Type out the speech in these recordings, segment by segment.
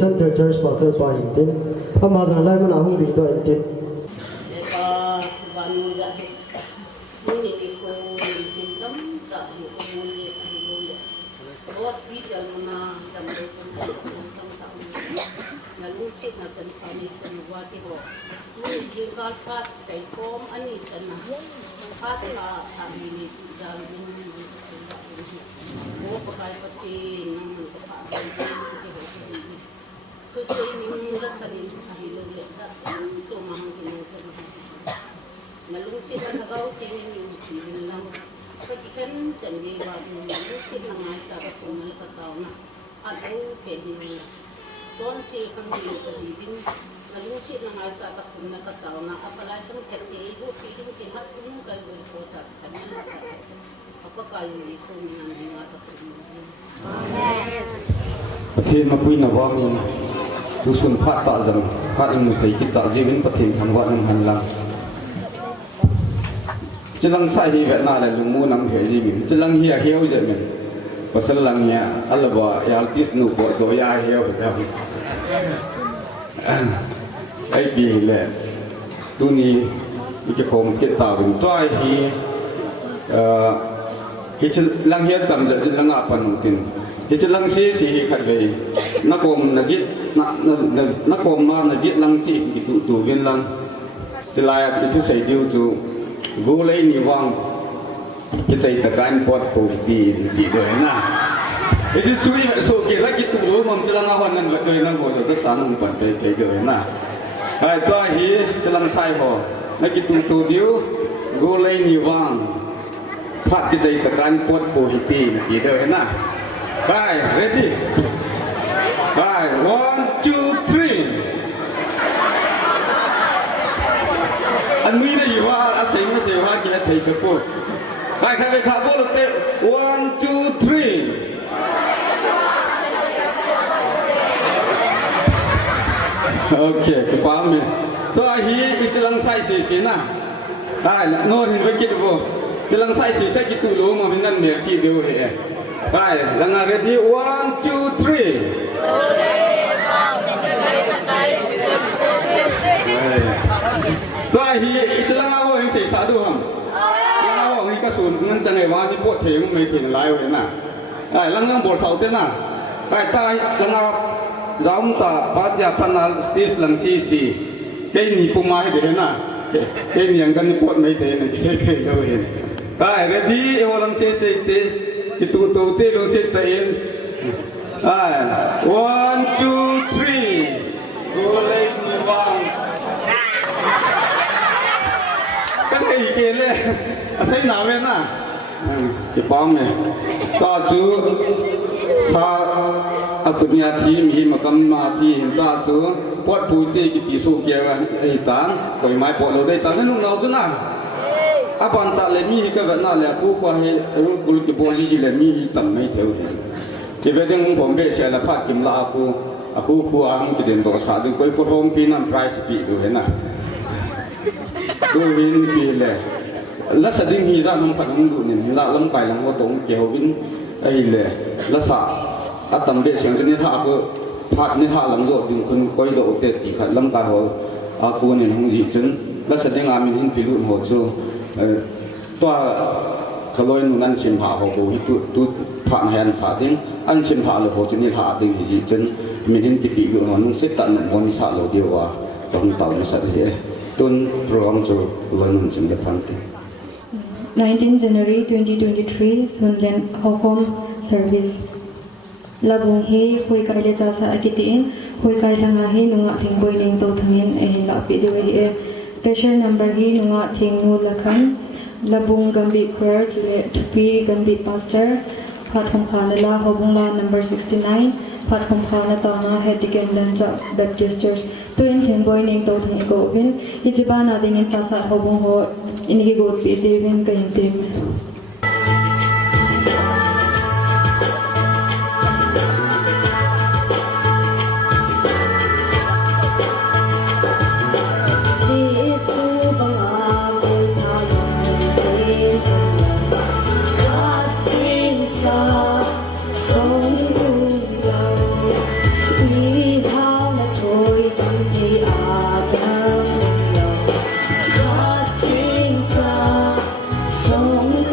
Central Church Pastor pa intin, amazon lai man ahung dito intin. Thiên mà quy nào vong tu xuân phát tạ rằng phát in thấy cái tạ duyên đến bất thiện thằng vợ nông hành lang chỉ lăng sai thì vậy nào là dùng mua nắm thể gì mình chỉ lăng hiệp hiếu vậy mình pasal langnya Allah bawa yang artis nu buat doa heo betul ai bi le tu ni cái khom cái tàu bình toai hi cái chân lang hiết tầm giờ chân lang apa nungtin cái chân lang si khát về nó còn là giết nó còn mà là giết lang chỉ cái tụ viên lang thì lại cái thứ xây điều chú gù lấy ni vang cái chạy tất cả anh bớt cổ đi đời na cái thứ chui vậy số kia lại cái tụ lúa mầm chân lang hoàn nên vậy đời lang ngồi rồi tất sáng không còn cái đời na ai toai hi chân lang sai hồ cái tụ điều gù lấy ni vang phát cái dây tất cả anh bớt cổ đi đời na Bye, ready? Bye, 1, 2, 3. Anh nghĩ là gì hoa, anh xem nó xem hoa kia thấy cái phố. Bye, khai về thả bố lực tệ. 1, 2, 3. Ok, cái báo mình. Thôi hi, ít lần sai xí na. Bye, ngồi hình với kia bố. Ít lần sai xí cái tụ lúa mà mình ăn miếng chi đều hệ. Bye, lang ready 1, 2, 3. Rồi hi ít lang ao hình sẽ xả được không? Lang ao hình cái sườn ngân chân này vào thì bột thể cũng mấy thiền lái rồi nè. Bye, lang bột sầu thế nè. Bye, ta lang ao giống ta bắt ra panel stis lang xì cái ni pum mai thế nè. Cái ni ang cái bột mấy thế này sẽ cái đâu hiện. Bye, ready yêu lang xì thế. Itu teh dong setain. 1, 2, 3. Boleh bang. Kan kayak gini. Asal nama na. Jepang ni. Tahu sa aku ni hati mi makam mati. Tahu buat putih kita suka hitam. Kau mai buat lo deh. Tapi lu nak tu na. Apa anta lemi ke nak le aku ko he kul ki boli ji lemi tam mai theo he ke vedeng bombe se la phat kim la aku ku ang ki den do sa du koi ko hom pin am price pi du he na du win pi le la sa ding hi ra nong phat nong du ni la lam pai lang wo tong ke ho win ai le la sa atam be siang ni tha ko phat ni ha lang do ding kun koi do te ti khat lam ka ho aku ni hong ji chen la sa ding amin hin pi lu ho chuตัวขลุ่ยนั่นชิมหาหัวบุยตุผ่านแหนสาดิ้งอันชิมหาเลยหัวจนนี่หาดิ้งหิจนมีดินปิปิอยู่นั่นเสตันนั่นวันนี้สาเราเดียวว่าต้องเต่าในสัตว์เลี้ยต้นพร้อมจะล้วนชิมกระทันที 19 January 2023 Sunlen Hokom Service Labung hi hui kai le jasa akitin hui kai langa hi nunga thingboy ning to thangin ehin la pi dewe hi special number hi nunga thingnu lakhan Labung Gambi Choir Tupi Gambi Pastor Phathom Khanala Hobungla number 69 Phathom Khana Tana Head Deacon Danja Baptist Church Tuin Thingboy ning to thang ko bin Ijibana dingin sasa hobung ho inhi god pi devin kain tem Song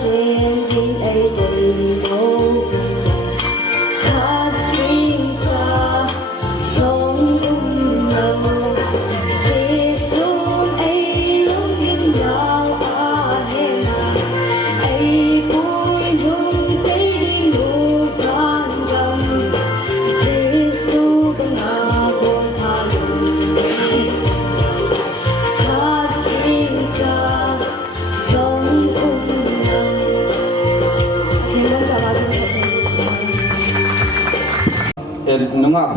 trên in ấy đầy nấu khát xin cha sống lâu Giêsu ấy lúc những nhau hẹn ấy vui nhung thấy đi ngủ tan đầm Giêsu con buồn tha khát xin cha sống nunga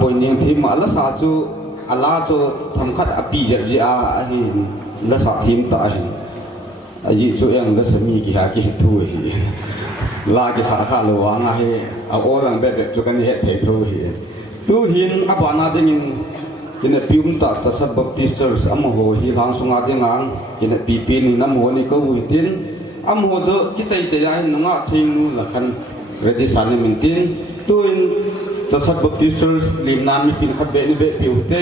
boy ning thim ala sa chu ala chu tham khat api ja ji a hi la sa thim ta hi aji chu yang da sami ki ha ki thu hi la ki sa kha lo anga hi a o rang be be chu kan he the thu hi tu hin abana ding in pium ta cha sa baptisters am ho hi hang sunga ding ang in pi pi ni nam ho ni ko wi tin am ho jo ki chai chai ai nunga thing nu la khan ready san min tin tuin cha sa baptisters lim nam mi pin khat be ni be piu te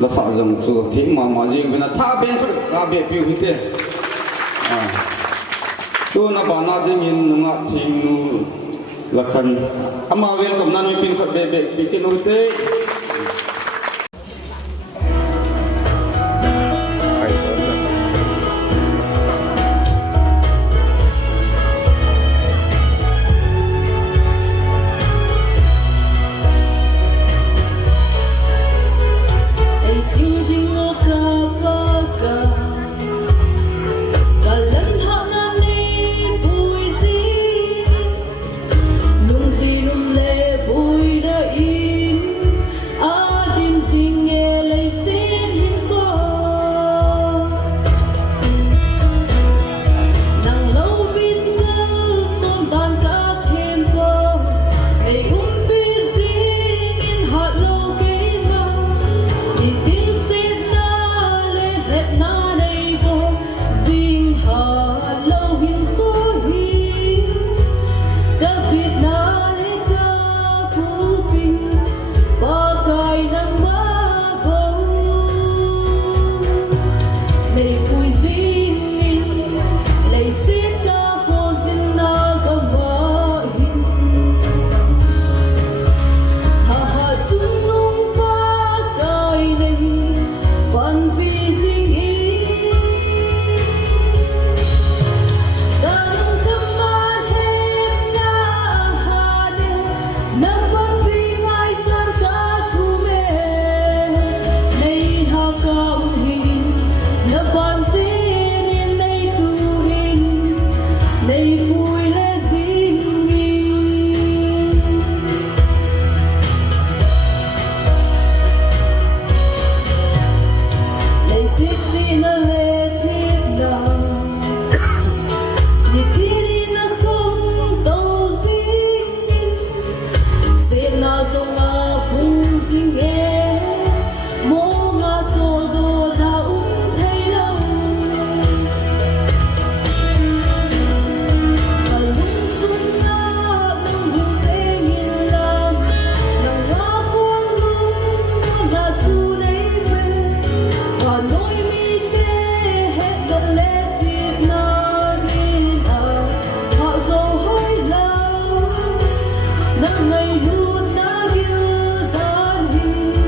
la sa jang chu thing ma jing bena tha ben khur ka be pi hu te tu na ba na ding in nga thing nu la khan ama welcome nan mi pin khot be pin uite ngày hưu đã yêu ta đi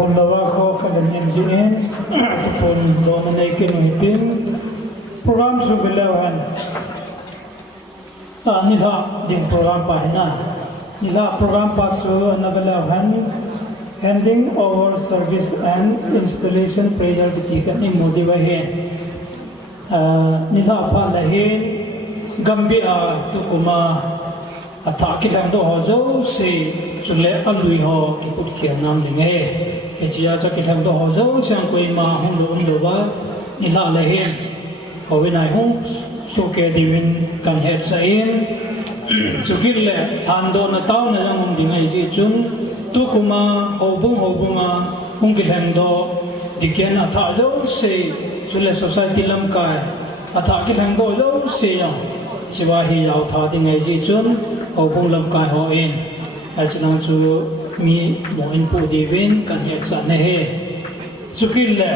phone la wa kho khan nen jine phone do na nei ke no tin program su belawan ni ha din program pa na ni ha program pa su na belawan handing over service and installation prayer bitikan ni modi wa he ni ha pa la he gambia tu kuma athaki lang do ho zo se chule alui ho ki put khian nam ni nge e chia cha ki lang do ho zo sang koi ma hung do ba ni la la he ho we nai hung so ke divin kan het sa in chukil le than do na taw na ngom ding ai ji chun tu kuma ho bung ma hung ki lang do dikhen atha zo se chule society lam ka atha ki lang do zo se ya chiwa hi yaw tha ding ai ji chun ho bung lam kai ho in ai chinang chu mi mo in pu divin kan het sa ne he chukil le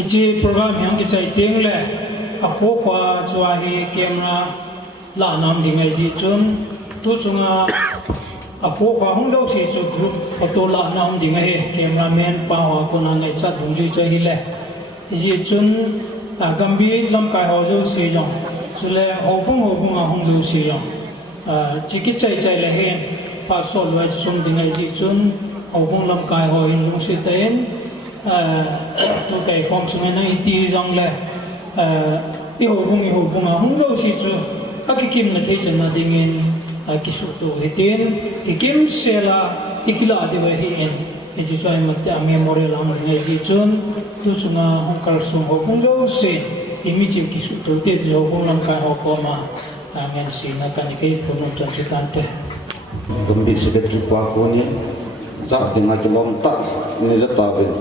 ichi program yang ichai ting le a kho kwa chwa hi camera la nam ding ai ji chun tu chunga a kho kwa hung do si chu group photo la nam ding ai cameraman pa wa ko na ngai chat dung ji chai hi le ji chun a gambi lam kai ho jo si jong chule ho bung a hung do si jong chiki chai chai le he pa so loi chum ding ai ji chun ho bung lam kai ho in lung si ten tu kai khom sung na ti jong le i ho bung a hung do si chu a ki kim na thei chen na ding in a ki su tu hitin ki kim se la ikila de wa hi en e ji chai ma ta memorial am ngai ji chun tu chunga hung kar sung ho bung do se imi chi ki su tu te ho bung lam kai ho ko ma ngan si na kan ke ko no cha chi kan te gumbi secretary pa ko ni za dinga tulong ta ni za ta ben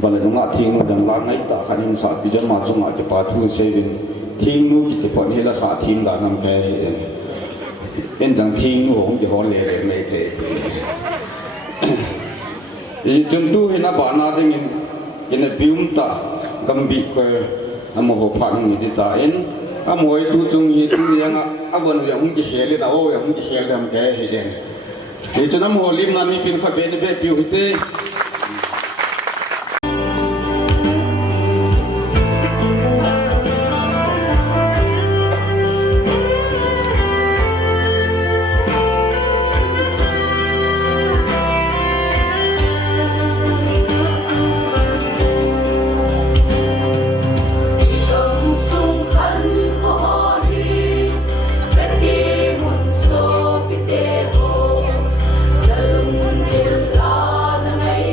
bale nga thing nu dang la ngai ta khanin sa pi jan ma chunga ke pa thu se bin thing nu ki te pa ni la sa thim da nam ke en dang thing nu hong ji ho le le mai the i chun tu hina ba na ding in a bium ta gambi ko amo ho pha ni di ta en amoi tu chung hi tu yang a bon ya hung ji hele da o ya hung ji hele dam ke he den i chun am ho lim na ni pin kha be ni be piu hi te Hãy subscribe cho kênh Ghiền Mì Gõ để không bỏ lỡ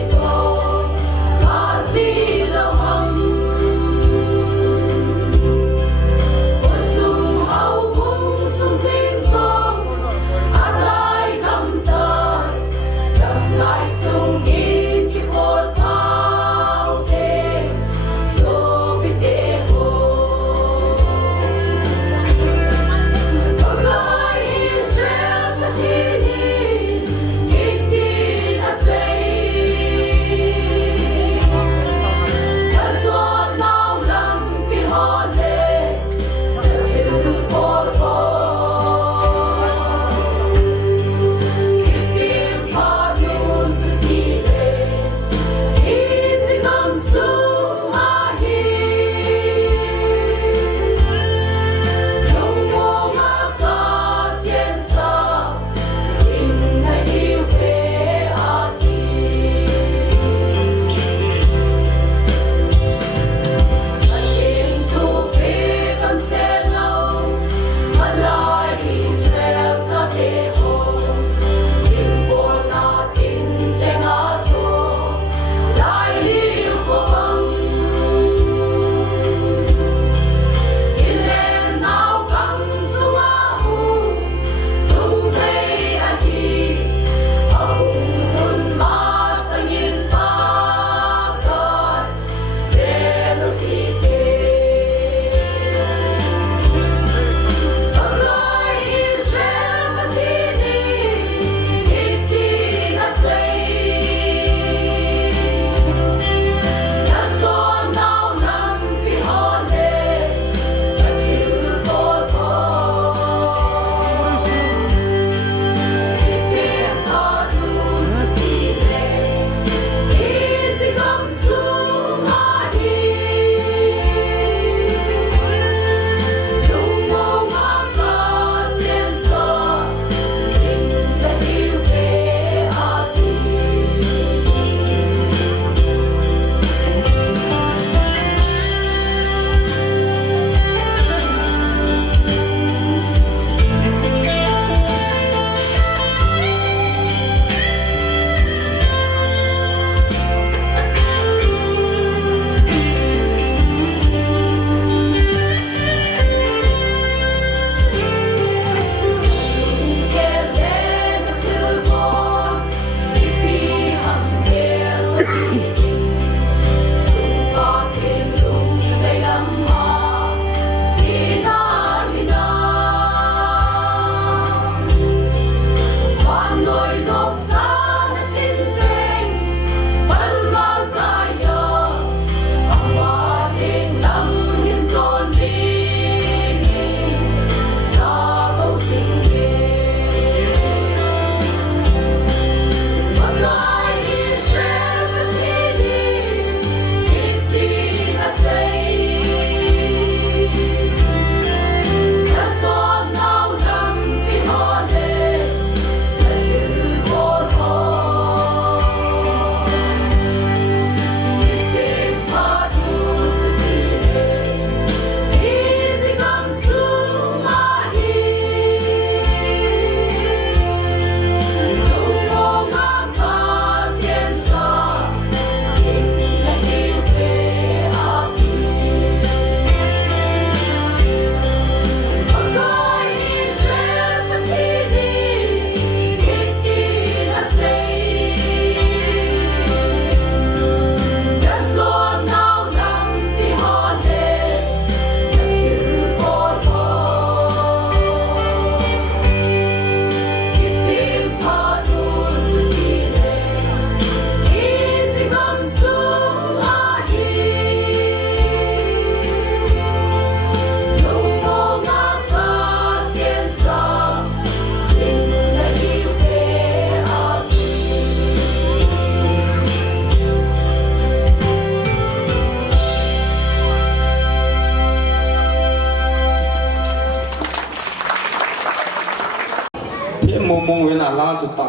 ที่มุมเวลาลาจุดตา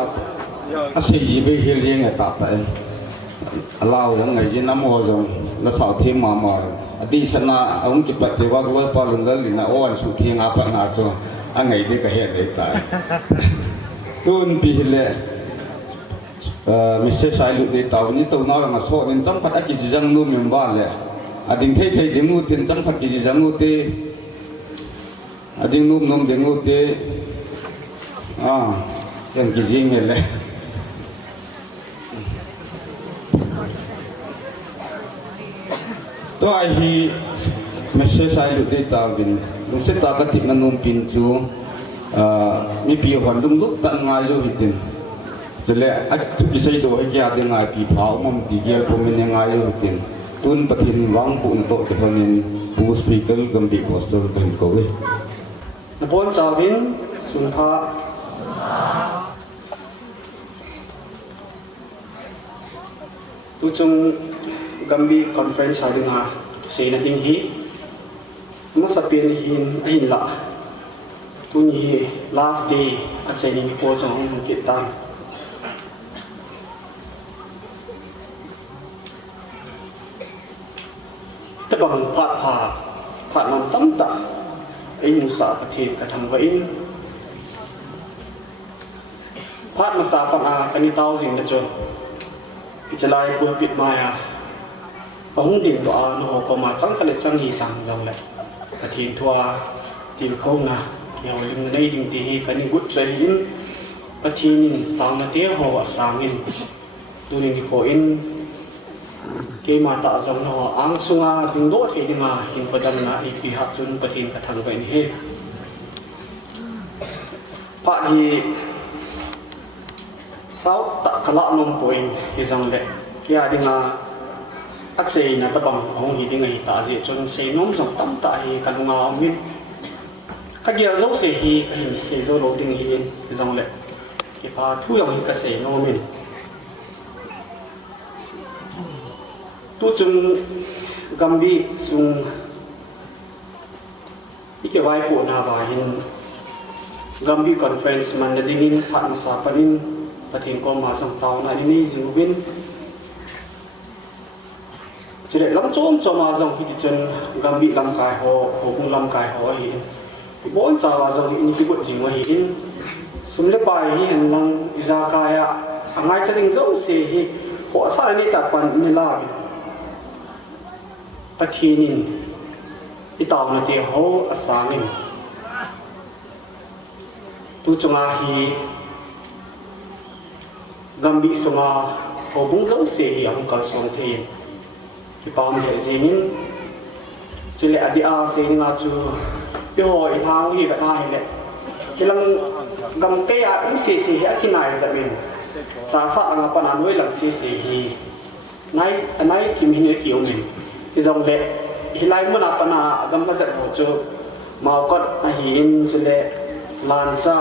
อาศัยจีบเฮียเลี้ยงไงตาไปลาวยังไงจีน้ำหัวจงแล้วสาวเทียมมาอดีตชนะองค์จุดปฏิวัติร้อยปอนด์ลินะโอ้อันสุดที่งาปนาจงอันไงได้ก็เห็นได้ตายตุนปีเลยมิเชสายลุได้ตาวันนี้ตัวน้อยมาโซ่เนี่ยจำพัดอากิจจังนู่นเหมือนบ้านเลยอดีตเท่ๆเดี๋ยวงูตินจำพัดกิจจังงูตีอดีตนุ่มเดี๋ยวงูตียังกิจยังไงเลยตัวไอ้ที่ไม่ใช่สายลุดได้ตาวินลุงเสตากติกนันนุ่มปินจูมีปีหันลุงลุกตั้งงานอยู่หิตินจะเลยอัดพิเศษตัวให้แกได้งานปีเผามันตีเกี่ยวกับมันยังงานอยู่หิตินตุนปฏิทินวางปุ่นโต๊ะกับคนนี้ผู้สปีกเกอร์กัมบีโพสเตอร์เป็นเขาเลยนับวันจาวินสุนทรผู้จงกัมบีคอนเฟรนซ์hari nga say na ting hi masapin hin la tun hi last day at say ni po sa hong kita tabang phat man tam ta ai nu sa pathin ka thang wa in phat ma sa pa na kani tau jing na cho ichalai pu pit maya ông điểm đó nó có mà chẳng cái chẳng gì rằng rằng lại cái thiên thua thì không na nhiều những đây đình thì cái này gút rồi in cái thiên tao nó tiếc họ sáng in tôi nên có in cái mà tạo rằng nó ăn sung tiếng đốt thì nhưng mà hiện bây giờ là bị hấp dẫn cái thiên cái thằng vậy hết bạn thì sao tạo cái lọ nông của anh thì rằng lại kia đi là ác xây na tabang hong hi dingai ta je chon sei nom song tam ta hi kan nga min ka gia zo se hi ka hin se zo lo ding hi zong le ki pa thu yong hi ka se no min tu chung gambi sung ike vai po na ba hin gambi conference man na dingin phat ma sa panin pathin ko ma song taw na ni jing win chỉ để lắm chỗ cho mà dòng khi chân gam bị làm cài hồ cũng làm cài hồ thì bốn giờ là dòng những cái bụi gì mà hiện sum lép bài hiện năng ra cài à ngay cho nên giống gì thì họ sao này tập quan như là cái thiên nhiên cái tàu nó thì hồ sáng nên tu cho mà thì gam bị sum à hồ cũng giống gì thì ông cần xuống thì bao nhiêu gì nhưng chỉ là đi ăn xin là chú cái hồi tháng gì vậy này đấy cái lần cầm cây ăn cũng xì hết khi này giờ mình giá sát là bạn ăn với lần xì thì nay thì mình kiểu mình cái dòng lệ thì lại muốn làm bạn à cầm cái giật hồ chú màu con hiền chỉ là lan ra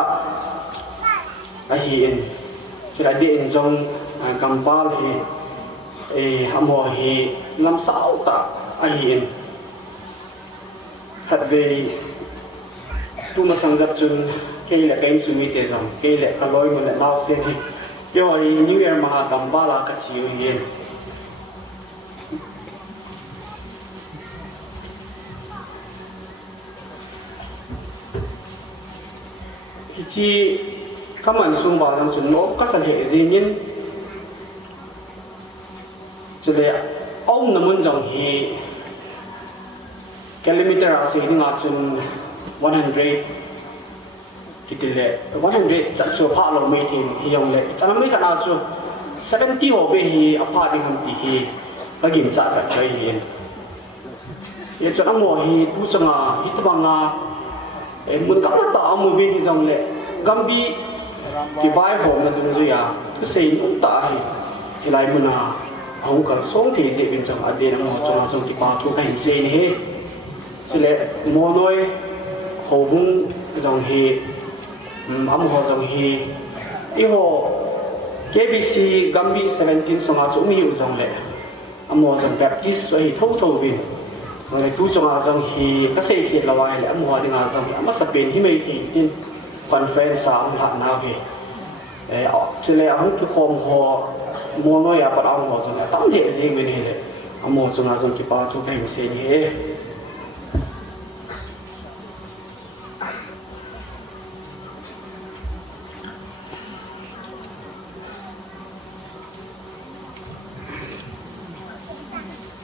hiền chỉ là điện trong cầm bao thì hàm hồ thì làm sao ta hiền hạt về tu mà sang dập chân cây là cây suy nghĩ thế rằng cây là cái lối mình là bao xem thì do thì New Year mà cầm ba là cái chiều hiền thì chỉ các bạn xung vào làm chuẩn nó các sản hệ gì nhưng cho nên ông nằm bên dòng thì kilometer là sẽ đi ngã chân 100 thì lệ 100 chắc số phá lòng mấy thì dòng lệ chắc là mấy cái nào số 70 hồ bên thì áp phá đi không thì cái kiểm tra là chơi hiền vậy cho nó mùa thì tu cho ngà ít bằng ngà muốn gặp nó tạo một bên thì dòng lệ Gambi cái vai hồn là tụi nó à cứ xây cũng tạ thì lại muốn à ông cả sống thì dễ bên trong ở đây là một trong số thì ba thu cảnh dễ này cho nên mua đôi hồn dòng hì âm hồ dòng hì ý hồ KBC Gambi 17 số mà số nhiều dòng lệ âm hồ dòng Baptist rồi thâu thâu về rồi tu trong dòng hì các xây hiện là vài lệ âm hồ thì là dòng âm sắp bên hi mấy thì phần fan sáng hạn nào thì cho nên ông cái con họ mua nói à bắt ông họ rồi là tắm địa gì bên này đấy ông mua rồi là rồi cái bao thu cảnh xe nhé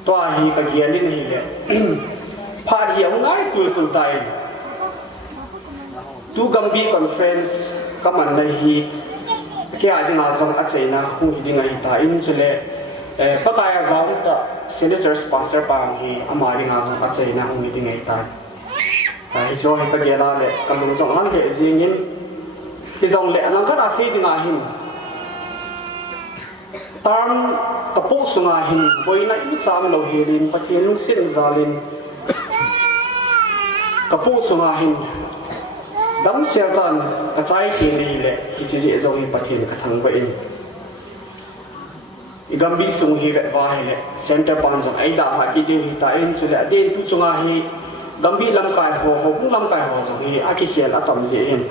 toa hi ka gia linh hi le pha hi ông ngay tu tai tu gambi conference kaman nei hi kia ding azong achena hu ding ai ta in chule pataya zong ta senators pastor pang hi ama ding azong achena hu ding ai ta ai jo hi ka gia la le kam zong lang he jing in ki zong le nang kha si ding a hin tam kapo sunga hin boina i cham lo hirin pathian lung sin zalin kapo sunga hin dam sia chan ka chai thi ni le i chi je zo hi pathian ka thang ba in i gambi sung hi re ba hi le center pan jong ai da ha ki de hi ta in chu le den tu chunga hi gambi lam kai ho ho pung lam kai ho zo hi a ki hian a tam je hin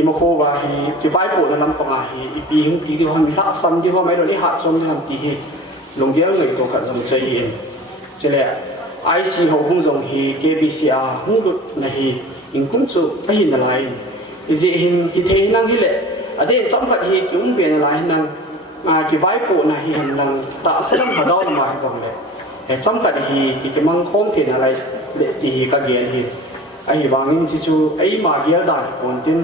imako wa hi ki vai po na lam panga hi ipi hing ti di hon ha sam di ho mai lo li ha som ham ti hi long giang ngai to ka jong chai in chele IC ho hung jong hi KBCA hung du na hi in kun chu a hin na lai izi hin hi the nang hi le ade cham phat hi ki um be na lai nang ki vai po na hi han nang ta salam ha do na ma jong le cham phat hi ki mang khom the na lai le ti hi ka gen hi ai wangin chi chu ai ma gia da kon tin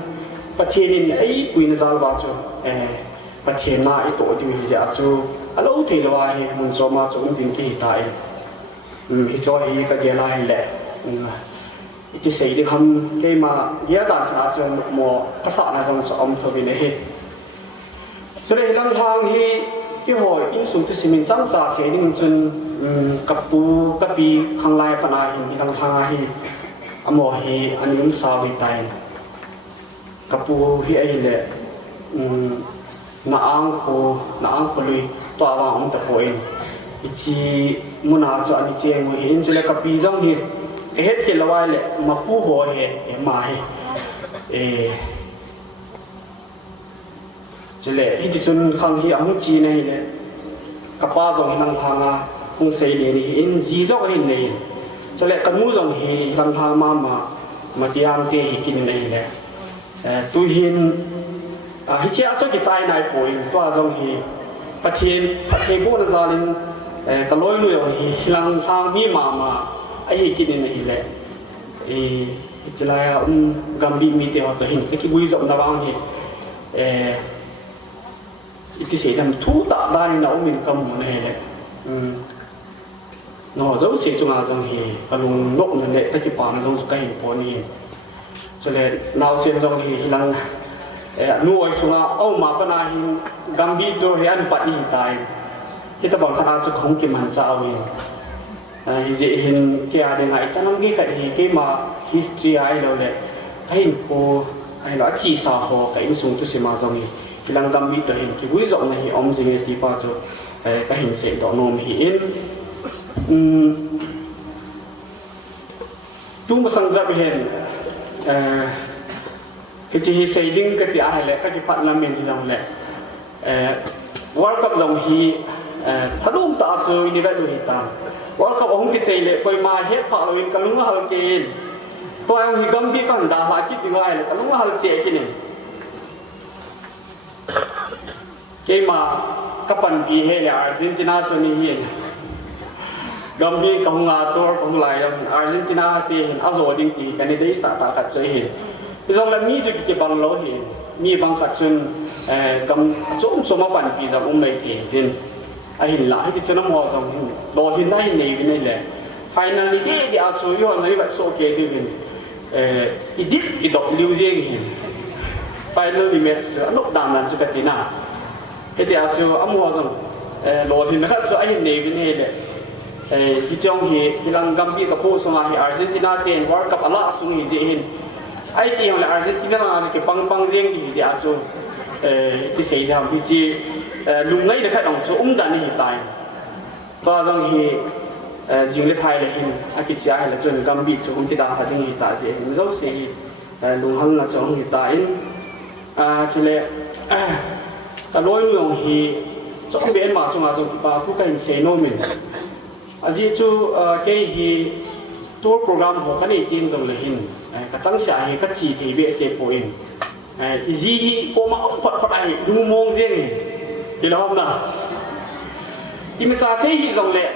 pathianin ai puin zal ba chu pathian na I to ti hi ja chu alo thei lo wa hi mun so ma chu ding ki tai hi cho hi ka ge la hi le ki sei de ham ke ma ya da sa chu mo ka sa na jong so om tho bi ne hi so le lang thang hi ki ho in su ti simin cham cha che ding chun kapu kapi khang lai pa na hi lang thang hi amo hi anim sa wi tai kapu hi ai le na ang ko lui to wa om ta poin ichi muna cho ani che mo hi in chule kapi jong hi het ke lawai le ma pu ho he ma hi chule hi ti chun khang hi amu chi nei le kapa jong hi nang thanga kung sei le ni in ji jo hi nei chule kamu jong hi nang tha ma tiang te hi kin nei le tu hin hi chia so ki chai nai poi to azong hi pathian bo na zalin ka loi lu hi hilang thang mi ma ai hi kin ni le chlaya gambi mi te ho to hin ki bui zom na wang hi iti se dam thu ta da ni na min kam ne le no zo se chunga zong hi kalung nok na le ta ki pa na zong ka hi po ni cho nên nào xem trong thì năng nuôi xuống âu mà cái này gambi đồ thì ăn bát đi tại cái tập bản thân cho không kiếm hàng sao thì dễ hình cái à để ngày cho năm cái mà history ai đâu đấy thấy cô ai nói chỉ sao họ cái xuống cho xem mà trong cái năng gambi đồ hình cái quý rộng này ông gì người thì bao giờ cái hình sẽ đó nôm hiện tu mà sang ra bên cái chi xây dựng cái ai lẽ cái phát làm mình dòng lẽ World Cup dòng hi thật đúng ta rồi như vậy rồi tam World Cup ông cái xây lẽ coi mà hết phá rồi cái lúc nào cái tôi ông hi gam đi con đã phá kít đi ngay cái lúc nào chơi cái này cái mà các bạn đi hay là Argentina cho nên hiền gam đi không ngã tôi không lại Argentina thì Azor đi thì cái này đấy sao ta cắt chơi hiền bây giờ mi cái bằng lỗ hiền mi bằng cắt chân cầm chỗ số mà bạn bây giờ ông này thì hiền hiền lại cái chân nó mò rồi đồ hiền này này là finally cái áo số yêu này vậy số kia thì hiền ít cái độc lưu riêng hiền finally match lúc đàm là chỉ cái gì nào cái áo số ấm mò rồi đồ hiền nó số hiền này là cái trong thì cái lăng Gambia cái phố số mà Argentina tiền World Cup Allah xuống thì dễ hin ai thì là Argentina là cái băng riêng thì dễ áp dụng cái xây làm cái gì lúc này được khách đồng số đàn hiện tại to rằng thì riêng lấy thay là hin cái gì hay là chân Gambia số thì đã phát hiện hiện tại dễ hin dấu xây ลุงฮังนะจงฮิตาอินจะเลยแต่ลอยลงฮีจงเป็นมาจงอาจงปาทุกการเซโนมินอาจีจูเกฮีตัวโปรแกรมหัวกันอีกทีจงเลยหินกระจังเสียฮีกัดจีทีเบสเซโปอินจีฮีโกมาอุปถัมภ์ไอ้ดูมองเสียนี่ที่เราทำนะที่มันจะเสียฮีจงเลย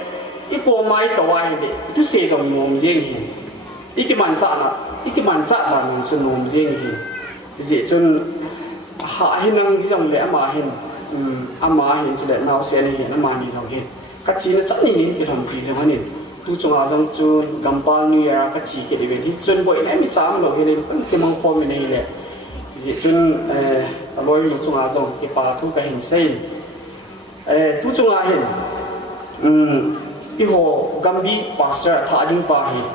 อีโกมาอีตัวไอ้เด็กทุกเสียจงมองเสียนี่อีกมันจะนะอีกมันจะนะมันจะมองเสียนี่จีจนหาหินังที่จงเลยอามาหินอามาหินจะได้น่าเสียนี่อามานี่จงหินกัดจีน่ะจัดนี่ที่ทำที่จงนี่ทุกจงอาจงจูนกัมปาลนี่กัดจีเกิดอีเวนต์ที่จนบ่อยแล้วมีซ้ำเราเห็นที่มังพอมีนี่แหละจีจนลอยลูกจงอาจงที่ป่าทุกการหินเส้นทุกจงอาหินที่หัวกัมบีพาสเตอร์ท่าดิ้งป่าหิน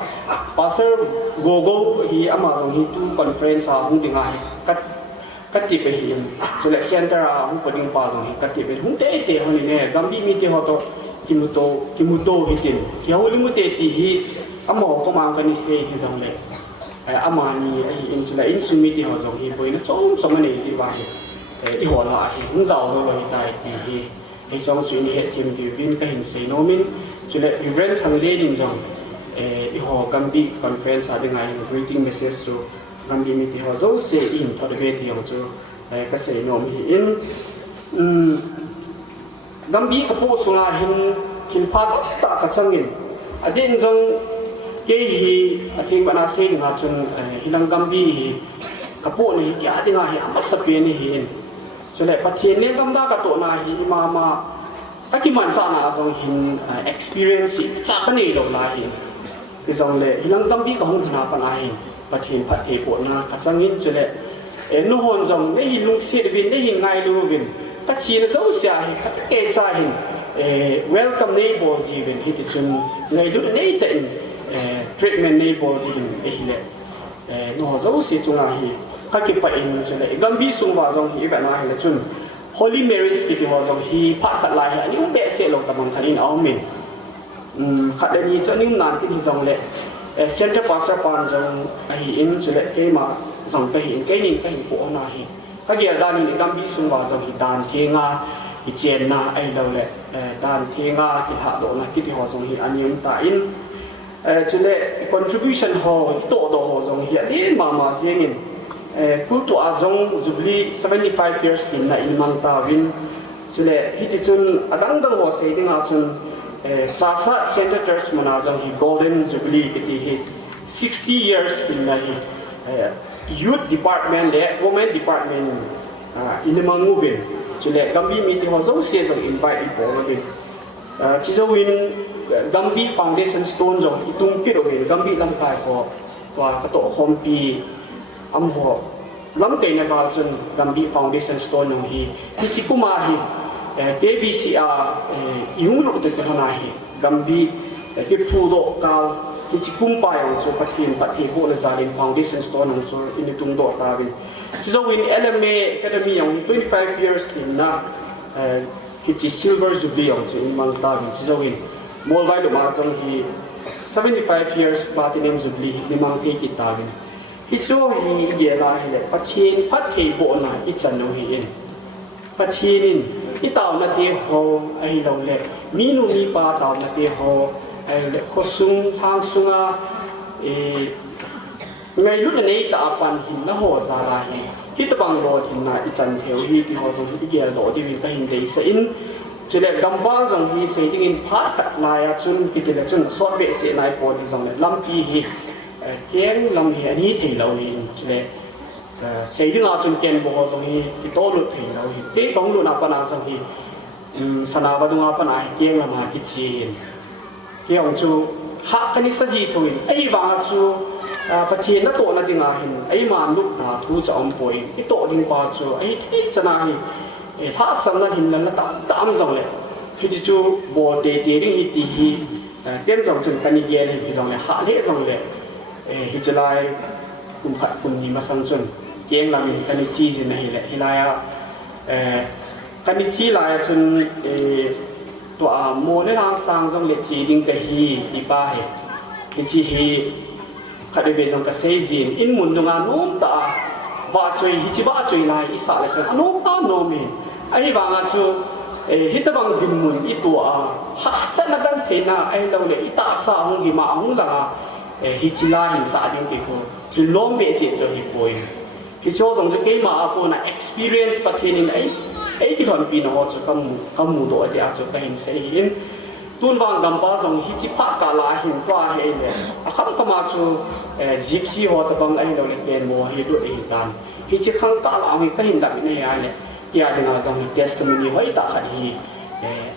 พาสเตอร์โกโก้ที่อามาจงหินทุกคอนเฟอเรนซ์หุ่นดิ้งอาหินกัดจีไปหินส่วนเซ็นเตอร์หุ่นปดิ้งป่าจงหินกัดจีไปหุ่นเตะเตะหุ่นนี่กัมบีมีที่หัวโตกิมุโตหินที่หัวลิมุเตติฮิสอามาก็มากันนี่เสียฮิจงเลยอามานี่อินสุดอินสุมิที่หัวจงหินไปนั่นสมนี่สิว่าที่หัวละหินเจ้าเราเลยได้ที่ฮิจงสุนี่เหตุที่มันอยู่บินก็หินเซโนมินสุดอีเวนต์ทางเลี้ยงจงที่หัวกัมบีคอนเฟอเรนซ์อะไรไง greeting message จูกัมบีมีที่หัวจงเสียอินทอดเวทีหัวจูก็เซโนมิอินกัมบีกับผู้สุราหินคิมพาตักตากระชังอินอดีตจงเกี่ยฮีอธิบนาเซนหาจนฮิลังกัมบีกับผู้นี่กี่อดีตงาฮีอัมสเปียนี่หินส่วนใหญ่ประเทศนี้กัมดากระโตนาฮีมาอากิมันจานาจงหิน experience จากกันนี่ดอกลาหินที่จงเลยฮิลังกัมบีกับหุ่นนาปนาหินประเทศพัฒเทปนากระชังอินส่วนใหญ่นู่นจงได้หินลุงเสียดวินได้หินไงลูวินตักชีนเจ้าเสียหินเกจ่าหินwelcome neighbors even ที่จนไงดูนี่แต่treatment neighbors even ไอ้เนี่ยนู่นเจ้าเสียจงอาหิข้าเก็บไปเองจนเลยกัมบีสุงว่าจงฮีแบบนั้นเลยจน Holy Marys ที่ว่าจงฮีพัดขัดลายอันนี้มันเบสเสียลงตะมังคันอินเอาเมนขัดเดี๋ยวนี้จะนิ่มนานที่จงเลยCenter Pastor ปานจงไอ้อินจนเลยเกมาจงไปเห็นเกนินไปเห็นผู้นาฮีข้าเกี่ยวด้านนี้กัมบีสุงว่าจงฮีดานเทียงาอิเจนนาไอ้เราเลยด้านเทียงาที่หาโดนะที่หัวจงฮีอันนี้มันตาอินจุดเลย contribution หัวโตโตหัวจงฮีอันนี้มาเสียงินคุณตัวจงจุบลี75 years กินนะอินมันตาวินจุดเลยที่จุนดังหัวเสียดิ้งอาจุนซาซา Center Church มันอาจงฮี golden jubilee ที่ฮี60 years กินนะฮี youth department และ women department อินมันงูวินจุดเลยกัมบีมีที่หัวจงเสียจง invite อีกพอเลยที่จะวินกัมบี foundation stone จงอีตุ้งกิโลเมตรกัมบีลำไส้พอว่ากระโตคอมปีอัมพอลำเตนซาจนกัมบี foundation stone จงฮีที่ชิคุมาฮีKBCR ยุ่งลุกเด็กขนาดฮีกัมบีที่พูดกาวที่ชิคุมไปจนปัจจุบันเลยจาริน foundation stone จนอินตุ้งโดตาวินที่จะวิน LMA Academy อย่าง25 years ที่น่ะที่ silver jubilee อย่างที่มันตาวินที่จะวินมอลไว้ดูมาจนที่75 years platinum jubilee ที่มันที่กิตาวินที่จะวินเยลาเฮเลปัจเจนพัดเทโบนาอิจันโนเฮนปัจเจนินที่ตาวนาเทโฮไอเราเล่มีนูมีปาตาวนาเทโฮไอเล่ข้อซุงทางซุงไงรุ่นนี้ตาปันหินละหัวซาลาหินที่ตะบังโรหินนาอิจันเทวฮีที่หัวทรงที่เกี่ยวโรที่วินก็หินเดย์เซนจุดเล็กกัมบังทรงฮีเซติงินพัดขัดลายจุนที่เด็กจุนสวดเบสเซนายปอดีทรงเล็กลำพีฮีเกียงลำฮีอันนี้ที่เราหินจุดเล็กเซติงาจุนเกนบัวทรงฮีที่โตลุที่เราหินที่ตรงลุนาปนาทรงฮีสนาวดุงาปนาเกียงลำหากิจีนเกี่ยวจูฮักกันนิสจีทุยไอ้บางจูประเทศนั้นโตนั่นดิ่งอาหินไอ้มามลุกนาทูจะอมป่วยไอ้โตดิ่งปาจูไอ้ที่จะนาหิถ้าสำนักหินนั้นละตามจังเลยที่จูบอดเดดิ่งฮิตีฮีเตี้ยนจังจนกันนี่เย็นฮิจังเลยหาเละจังเลยฮิจะไล่กุมขัดกุมยิมาสังจนเกี่ยงลามิกันนี่ชีสินะฮิเลยฮิไล่กันนี่ชีไล่จนตัวโมเนทางสังจังเลยจีดิ่งกะฮีที่ป้าฮิจีฮีข ขัดเบจงกษัยจีนอินมุนดงานโน้มตาว่าช่วยฮิจิบ้าช่วยลายอิสระเลยจนโน้มตาโน้มไอ้บางอาชูฮิตบังดินมุนอีตัวฮักษณะดันเพน่าไอ้เราเลยอิตาสาหงกิมาหงละฮิจิลาหินสาดิงกิโกที่ล้มเบสิจนฮิโอยฮิโชสงจะเกี่ยมาอากูน่ะ experience ประเทศนี้ไอ้ที่คนปีนหัวจะกำมูตัวที่อาจจะไปเห็นเสียงตุนบางกำปาสงฮิจิพักกาลาหินตัวเองเนี่ยคำก็มาชูจิปซีหัวตะบังไอ้เราเลยเป็นมัวฮิดูเองกันฮิจิขังกาลาหินก็เห็นดับในอะไรเนี่ยที่อาจจะน่าจะมี testimony ไว้ตาขัดฮี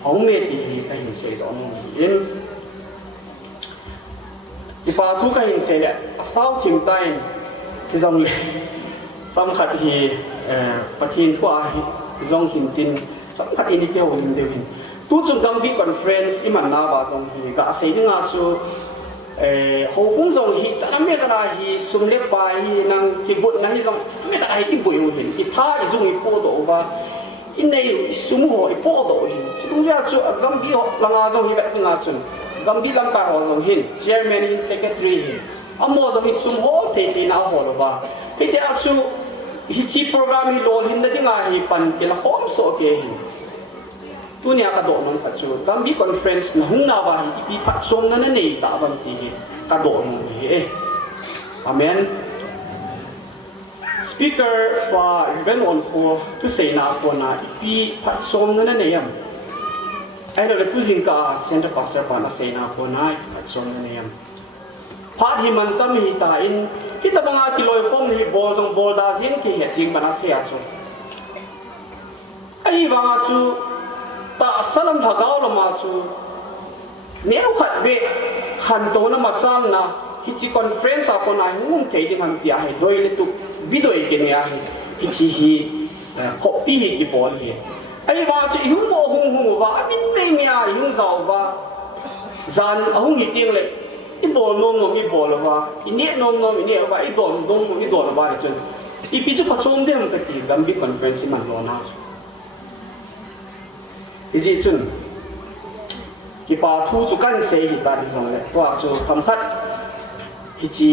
เอาเมตีก็เห็นเสียตอนนี้ที่ฟ้าทุกข์เห็นเสียเนี่ยสาวทิมใต้ที่จงเลยสำคัญฮีประเทศทั่วจงหินตินสำคัญอินดิเกลหินเดียวหินทุกจุดดังบิ๊กคอนเฟรนซ์ที่มันน่าว่าจงฮีก็อาศัยนึงอาชูเขาคงจงฮีจะนั่งไม่ได้ฮีสุนเล็บไปฮีนั่งที่บุญนั่งที่จงไม่ได้ที่บุญหินที่ท่าที่จงฮีโพดอว่าอินในสุมหัวโพดอหินที่ตรงนี้อาชูกัมบีลังอาจงฮีแบบนึงอาชูกัมบีลังไปหัวจงหินเชียร์แมนหินเซคเรตรีหินอันโมจงฮีสุมหัวเทตีน่าหัวเลยว่าที่เดียวชูฮิจิโปรแกรมฮิโลหินนั่นที่ง่ายฮิปันกิลโฮมโซเกหินตัวนี้ก็โดนปัจจุบันมีคอนเฟรนซ์หุ่นนาวาฮิปีพัดส่งนั่นนี่ตาบันทีก็โดนอาเมนสปีกเกอร์ว่าเวนวันโฟทุเสนาโฟนาปีพัดส่งนั่นนี่ไอ้เราเลยทุจิงกาเซ็นเตอร์พาสเตอร์ปานาเสนาโฟนาพัดส่งนั่นนี่พาดหิมันตั้มหิตาอินที่ตะบังอากิโลยคมหิบอลงบอลดาซินที่เหตุทิ้งมันอาเซียจูไอ้บางอาจูตาสลัมทักเอาละมาจูเนี้ยขัดเบะขันโตนะมาจังนะฮิจิคอนเฟรนซ์อาคนไหนงุ่มเที่ยงหันที่อาให้โดยเลตุวิดีโออีกเนี่ยฮิจิฮีคอปี้ฮิกิบอลฮีไอ้บางอาจูหิวโมหุงว่ามินไม่มีอะไรหิวสาวว่าจานหุงหิติ้งเลยอีบอลนมอีบอลว่าอีเนี่ยนมอีเนี่ยว่าอีบอลนมอีบอลว่าเลยจนอีพิจุพัชมเดียมกันที่กัมบิคอนเฟรนซ์มันรอนะอีจีจุนที่ป่าทูจุกันเสียหิตาที่สองเลยตัวจูคำพัดอีจี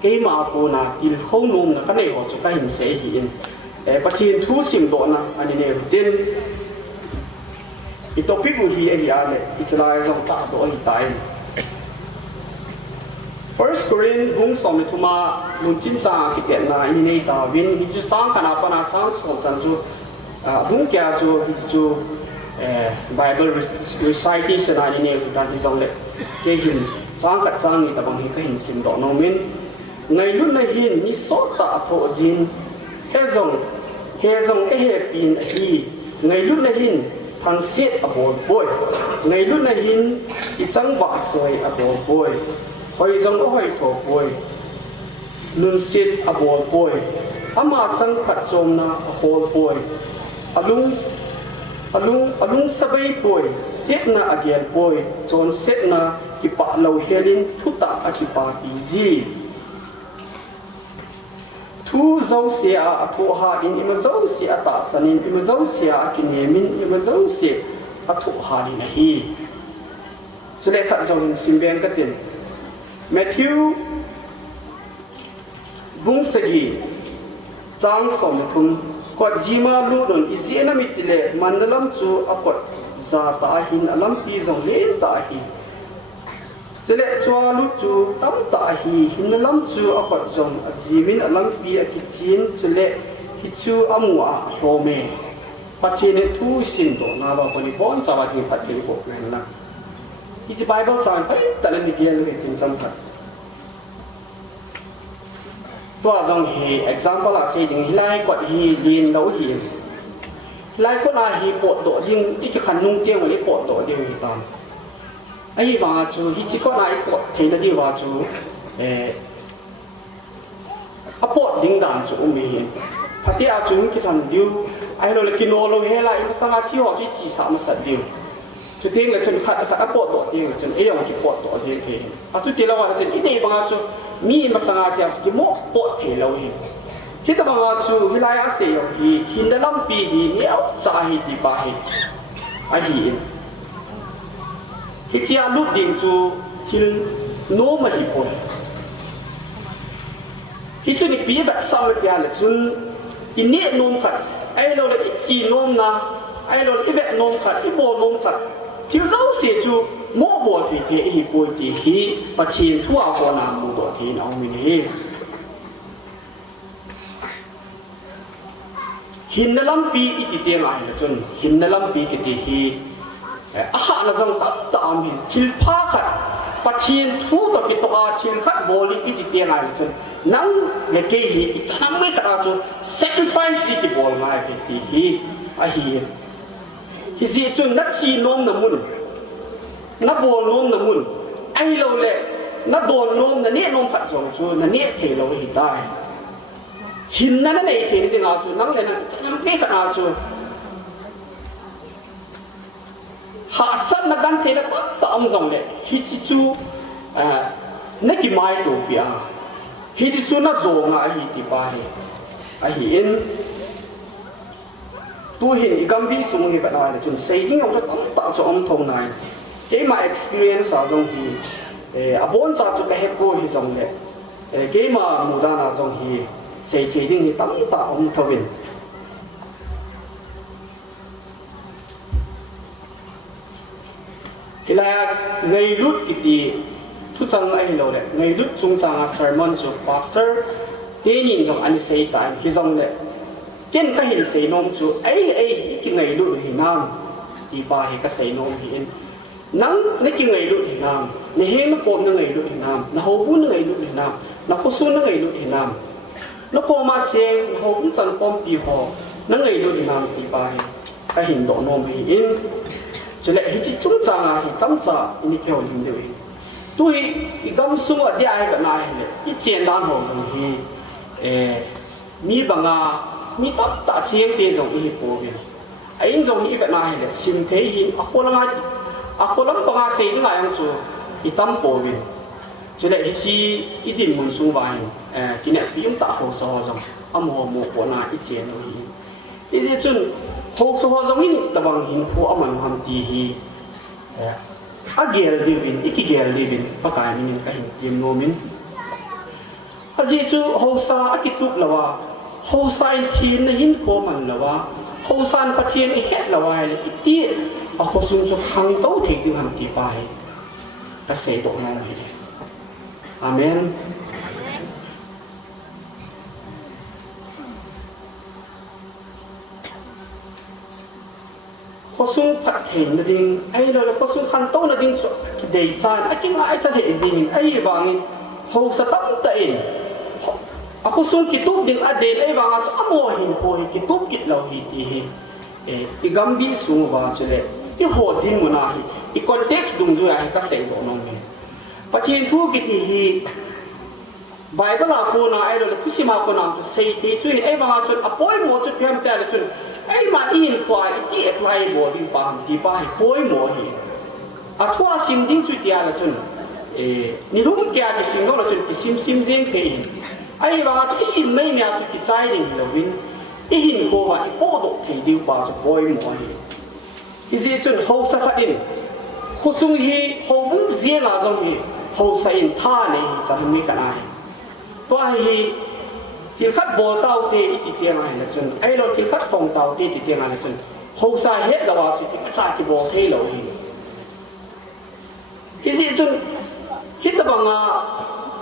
เกี่ยมาปูนาอีเขานมนะก็ในหัวจุกันเสียหินประเทศทูสิมโดนะอันนี้เนี่ยเด่นอีตัวพิบูฮีไอ้ยาเลยอีจะลายจงตาตัวอีตายFirst Korean hung som tu ma muncin sang kita na ini ta win hiju sang kenapa na sang som sanju hung kya jo hiju Bible recitation na ini kita disong le ke hin sang kat sang ni ta bang hin ke hin sim do no min ngai lu na hin ni so ta tho jin he zong he pin hi ngai lu na hin thang set abol boy ngai lu na hin I chang wa soi abol boy hoi zong hoi tho boy nun sit abol boy ama chang phat chom na abol boy alung sabai boy set na again boy chon set na ki pa lo helin thuta a ki pa ti ji thu zo se a tho ha in ima zo se a ta sanin ima zo se a ki nemin ima zo se a tho ha ni na hi chule khat jong simbeng ka tin Matthew bung sagi chang som thun kwat jima lu don izena mitile mandalam chu akot za ta hin alam pi jong le ta hi chule chwa lu chu tam ta hi hin alam chu akot jong azimin alam pi akichin chule hi chu amwa home pachine thu sin do na ba poni bon chawa ki phatin ko na It's Bible sang thấy tại nên kia là tin xong thật. Tôi rằng hi example là xây dựng lai quạt hi điền đấu hi lai quạt là hi bộ độ riêng tí cái khăn nung tiêu với bộ độ đều hi tam. Ấy mà chú hi chỉ có lại bộ thì là đi vào chú áp bộ đình đàn chú mình phát hiện chú cái thằng điêu ai rồi là kinh ô lâu hay lại sang chi họ chỉ sao mà sạch điêu chú tiên là chân khát sát bộ độ tiên chân ấy là cái bộ độ tiên thì chú tiên làว่าchân ít đây bằng chú mi mà sang ai cái mốc bộ thì lâu hi khi ta bằng chú hi lại sẽ hi hin đã năm pi hi nhiều sa hi thì ba hi ai hi khi chia lúc điện chú thì nô mà hi bồi hi chu ni pi ba sam le ya le chun in ni nom khat ai lo le chi nom na ai lo i be nom khat i bo nom khat thiếu dấu sẽ chu mỗi bộ thì thế hi bồi thì hi và thiên thua của nam một bộ thì nó mình hi hin na lam pi iti te ngai la chun hin na lam pi ki ti hi a ha na jong ta am hin thil pha khat pa thiên thu to ki to a thiên khat boli iti te ngai la chun nang le ke hi tham me ta chu sacrifice iti bol ngai ki ti hi a hi hi zi chun na chi nom na mun na bol nom na mun ai lo le na don nom na ne nom khat jong chu na ne the lo hi tai hin na nei the ni nga chu nang le na cham ke ka na chu ha san na gan the na ta am jong le hi chi chu na ki mai to pia hi chi chu na zo nga hi ti pa hi a hi in tu hin i gam bi sung hi ka na le chun sei ding ang ta ta chu om thong nai ke ma experience a jong hi a bon cha chu ka he ko hi jong le ke ma mu da na jong hi sei the ding hi tam ta om thawin ila ngai lut ki ti thu chang ai lo le ngai lut chung chang a sermon chu pastor te nin jong ani sei ta hi jong le ken ka hin sei nom chu ai ki ngai lut hi nam ti ba hi ka sei nom hi in nang ne ki ngai lut hi nam ne he na ko na ngai lut hi nam na ho bu na ngai lut hi nam na ko su na ngai lut hi nam nó có mà chèn họ cũng chẳng phong bì họ nó ngày đôi nam thì bài cái hình độ nó bị in cho nên khi chúng ta thì chúng ta như kiểu hình điều tôi thì gam sung ở đây ai cái này cái chèn đan họ thì mi bằng mi tập tạ chèn tiền giống như bố vậy anh giống như cái này là xin thế hình ako lang bằng xây những cái chú thì tâm bố vậy cho nên khi ít điểm muốn sung vài cái này thì chúng ta hồ sơ rằng âm hồ một của na ít tiền rồi thì cái chuyện hồ sơ rằng hình tập bằng hình hồ âm mình làm gì hi agial living iki gial living pakai mình cái hình tiêm nô mình cái chuyện hồ sơ akituk lawa hồ sơ thiên là hình hồ mình lawa hồ sơ phát thiên hết lawa là ít tiền hồ sơ cho hàng đấu thì được làm gì phải ta sẽ độ nào này Amen. Kosong pat hen na ding ay lo kosong kanto na ding day chan aking ay sa he zin ay bangin ho sa tam tain ako sung kitub ding adel ay bang at amo hin po kitub kitlaw hiti igambi sung ba chule i ho din mo na i context dung ju ay ka sei do nong me patien thu kiti hi Bible la ko na ai lo tu sima ko na tu sei ti chu ai bang chu apoi mo chu piam ta chu ai ma in kwa ti apply bo ding pam ti pai poi mo hi a thua sim ding chu tia la chu ni lu kya ki sim lo chu ki sim zen ke hi ai bang chu sim mai me chu ki chai ding lo win i hin ko ba i po do thei diu pa chu poi mo hi is it chu ho sa kha in khu sung hi ho bung zia la jong hi ho sa in tha ne chan mi ka nai to hi thì khát bồ tàu thì ít tiền này là chừng ai lo thì khát phòng tàu thì ít tiền này là chừng hậu sai hết là vào thì cái sai thì bồ thay lỗi cái gì chừng hết là bằng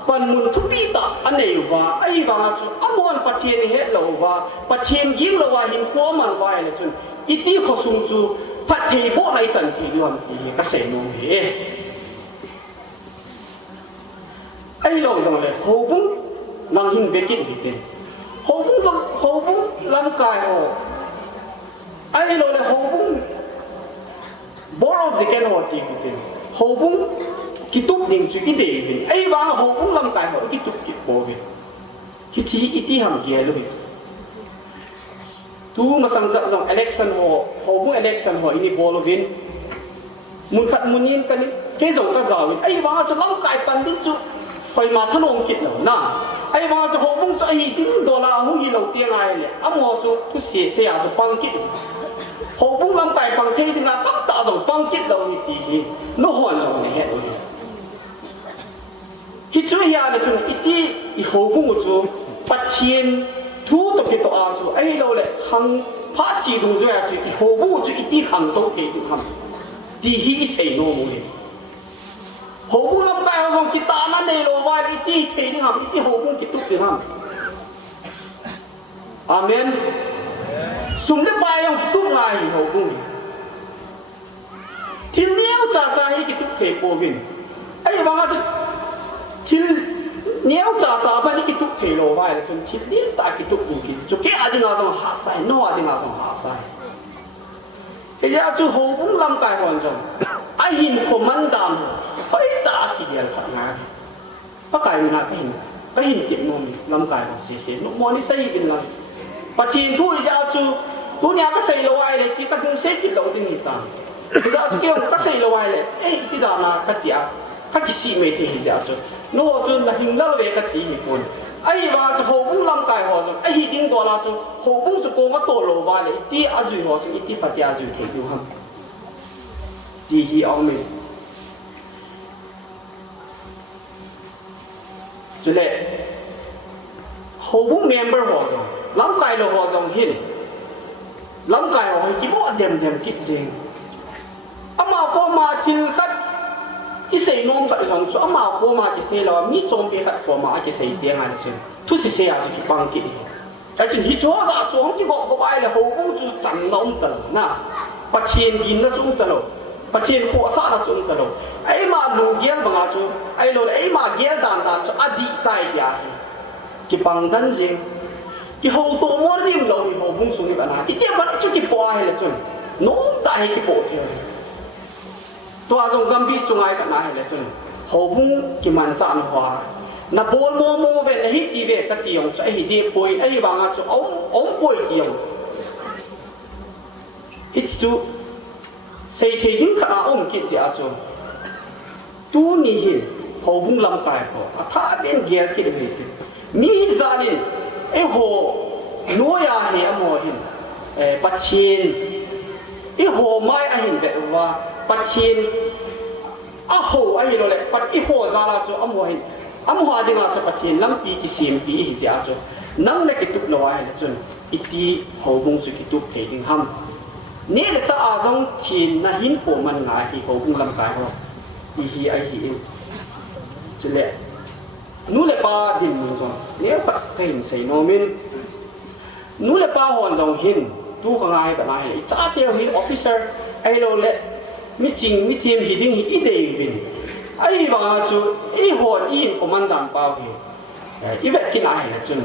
phần muốn thúc đi ta anh này và ai bằng chừng anh muốn phát triển hết là và phát triển giếng là và hiện qua mà vai là chừng ít đi khó sung chu phát triển bộ này chẳng thì luôn thì cái sẽ nông thế ai lo rằng là hậu bung năng hình về kiện gì hậu bung làm cài hồ ai lo là hậu bung borrow the can hồ thì hậu bung kitub ding chu ide bin ai ba hậu bung làm cài hồ kitub kit bo bin kiti iti ham gia lo bin tu mà sang dạo dòng election hậu bung election hồ ini bo lo bin mun khat mun yin cái dòng cái giàu bin ai ba cho làm cài pan din chu phải mà thân ông kít lâu na ai mà cho họ cũng cho ai tiếng đô la không gì lâu tiếng ai lệ ấm họ cho cứ xe à cho băng kít họ cũng làm bài bằng thế thì là tất cả rồi băng kít lâu như thế nó hoàn rồi này hết rồi khi chú ý là chú ít đi họ cũng một chú ปัจเจียนทุตกิตอาจูไอ้เราเลยขังพระจีดูด้วยจูโหบูจูอิติขังโตเทดูคำดีฮีเซโนมูเลยโหบูลำไปเอาของกิตานั่นในโลวายอิติเทดูคำอิติโหบูกิตุกิคำอาเมนสุนทรไปเอากิตุไงโหบูที่เนี้ยจ่าจ่าให้กิตุเทโปวินไอ้บางอาจจะที่เนี้ยจ่าไปนี่กิตุเทโลไว้เลยจนที่นี้ตากิตุอยู่กินจุกแค่อาดินาต้องหาใส่โน่อาดินาต้องหาใส่ไอ้เจ้าจูโหบุ้งลำไก่ก่อนจงไอ้หินขมันดำไอ้ตาขี้เดียร์ขัดงานพระไก่มีนาไอ้หินเก็บนมลำไก่ของเสียๆนกมอนี่ใส่กินลำปะทีนทุ่ยเจ้าจูตัวเนี้ยก็ใส่โลไว้เลยจีก็คงเสียกินเหล่าที่นี่ตามเจ้าจูเกี่ยวก็ใส่โลไว้เลยเอ้ที่ดานากัดยาข้ากิสิไม่ที่เจ้าจูโน่จนละหินละเวกัดตีหิปุ่นไอ้ว่าจะโหบุ้งลำไก่หัวจงไอ้หินตัวละจูโหบุ้งจะโกงก็โตโลไว้เลยที่อาจุยหัวจงที่ปัจจัยอาจุยเกี่ยวกับดีฮีเอาไหมจุดเล่โหบุ้งเมมเบอร์หัวจงลำไก่เราหัวจงหินลำไก่หัวหินบ่เดมคิดจริงอามาก็มาทิลคัดที่เสียนมกับจงจู่อามาก็มาที่เสียแล้วมีจงเปียก็มาที่เสียเตียงอะไรจริงทุกสิ่งเสียอาจจะคิดบังคิดแต่จริงที่ชัวร์จงที่บอกก็ไปเลยโหบุ้งจู่จันน้ำตลอดนะปัจเจียนกินนะจงตลอดปัจเจียนหัวซานะจงตลอดไอ้มาลูเกียนบางอาจู่ไอ้โลไอ้มาเกียนด่านจู่อดีตตายยาคิดบังดันจริงที่หัวตัวมัวนี่เราหัวบุ้งสูงนี่แบบนั้นที่เดียวมันจู่คิดปล่อยเลยจงน้องตายคิดปวดเลยตัวจงกำบิสุงไงกันนะเห็นเลยจนหัวบุ้งกิมันจานหัวนับโบนโมเวนไอ้ฮิตดีเวกตียงไอ้ฮิตดีป่วยไอ้บางอาจู่เอาป่วยตียงฮิตจู่เสียทีดิ้งขนาดคิดจะอาจู่ตัวนี้เห็นหัวบุ้งลำไก่พอถ้าเป็นเกียร์กินเลยมีจานินไอ้หัวนัวยาเหี้ยมัวเห็นปัจเจียนไอ้หัวไม้ไอ้เห็นแบบว่าปัจเจียนอ้าวไอ้เรื่องเลยปัจไอ้หัวซาลาจู่อ้ำหัวเห็นอ้ำหัวดิ่งอาจู่ปัจเจียนลำปีกิเสียมปีเหี้ยอาจู่นั่งเล็กกิตุกละวายเลยจนอิตีหัวบุ้งจู่กิตุกเทดิ้งห้ำเนี่ยจะอาจงทีน่ะหินโผมันง่ายที่หัวบุ้งลำไก่เขาอีฮีไอ้ฮีจุดเละนู้นเลยป้าดินมึงจงเนี่ยปัจเห็นใส่โนมินนู้นเลยป้าหัวจงหินตู้ก็ง่ายแบบไหนจ้าเดียวมีออฟฟิเซอร์ไอ้เราเละมิจริงมิทีมหิดิ้งหิเดวินไอ้บางจู่ไอ้หัวอีหินผมมันดันเปล่าเหรออีแบบกินอะไรนะจุน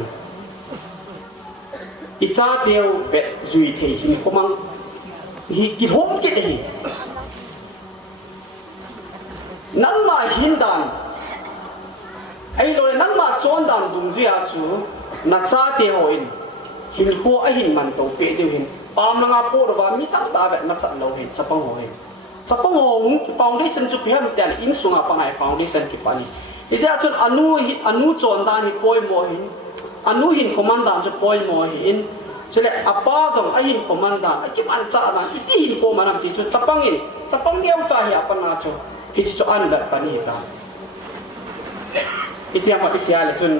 อีจ้าเดียวแบบจุยเทหินผมมันหิกินหงกินเองนั่งมาหินดันไอ้เราเลยนั่งมาจอนดันดุงจีอาจู่นักจ้าเดียวอินหินหัวไอ้หินมันโตเปียเดียวหินปามนังอาโปดว่ามีตั้งตาแบบมาสั่นเราเห็นสับปะงเห็นสับปะงฟาวเดชั่นจุดเพียงแต่อินสุงอาปังไอฟาวเดชั่นกี่ปานี่ที่จะจุดอนุจอนดันหินปอยโมหินอนุหินคอมมานดันจุดปอยโมหินใช่เลยอาป้าส่งไอ้หินคอมมานดันไอ้กี่มันจ้าดันที่หินโปมันที่จุดสับปังหินสับปังเดียวจ้าเหี้ยปันนาจุดที่จุดอันแบบปานี่ตาอิที่มาพิเศษเลยจน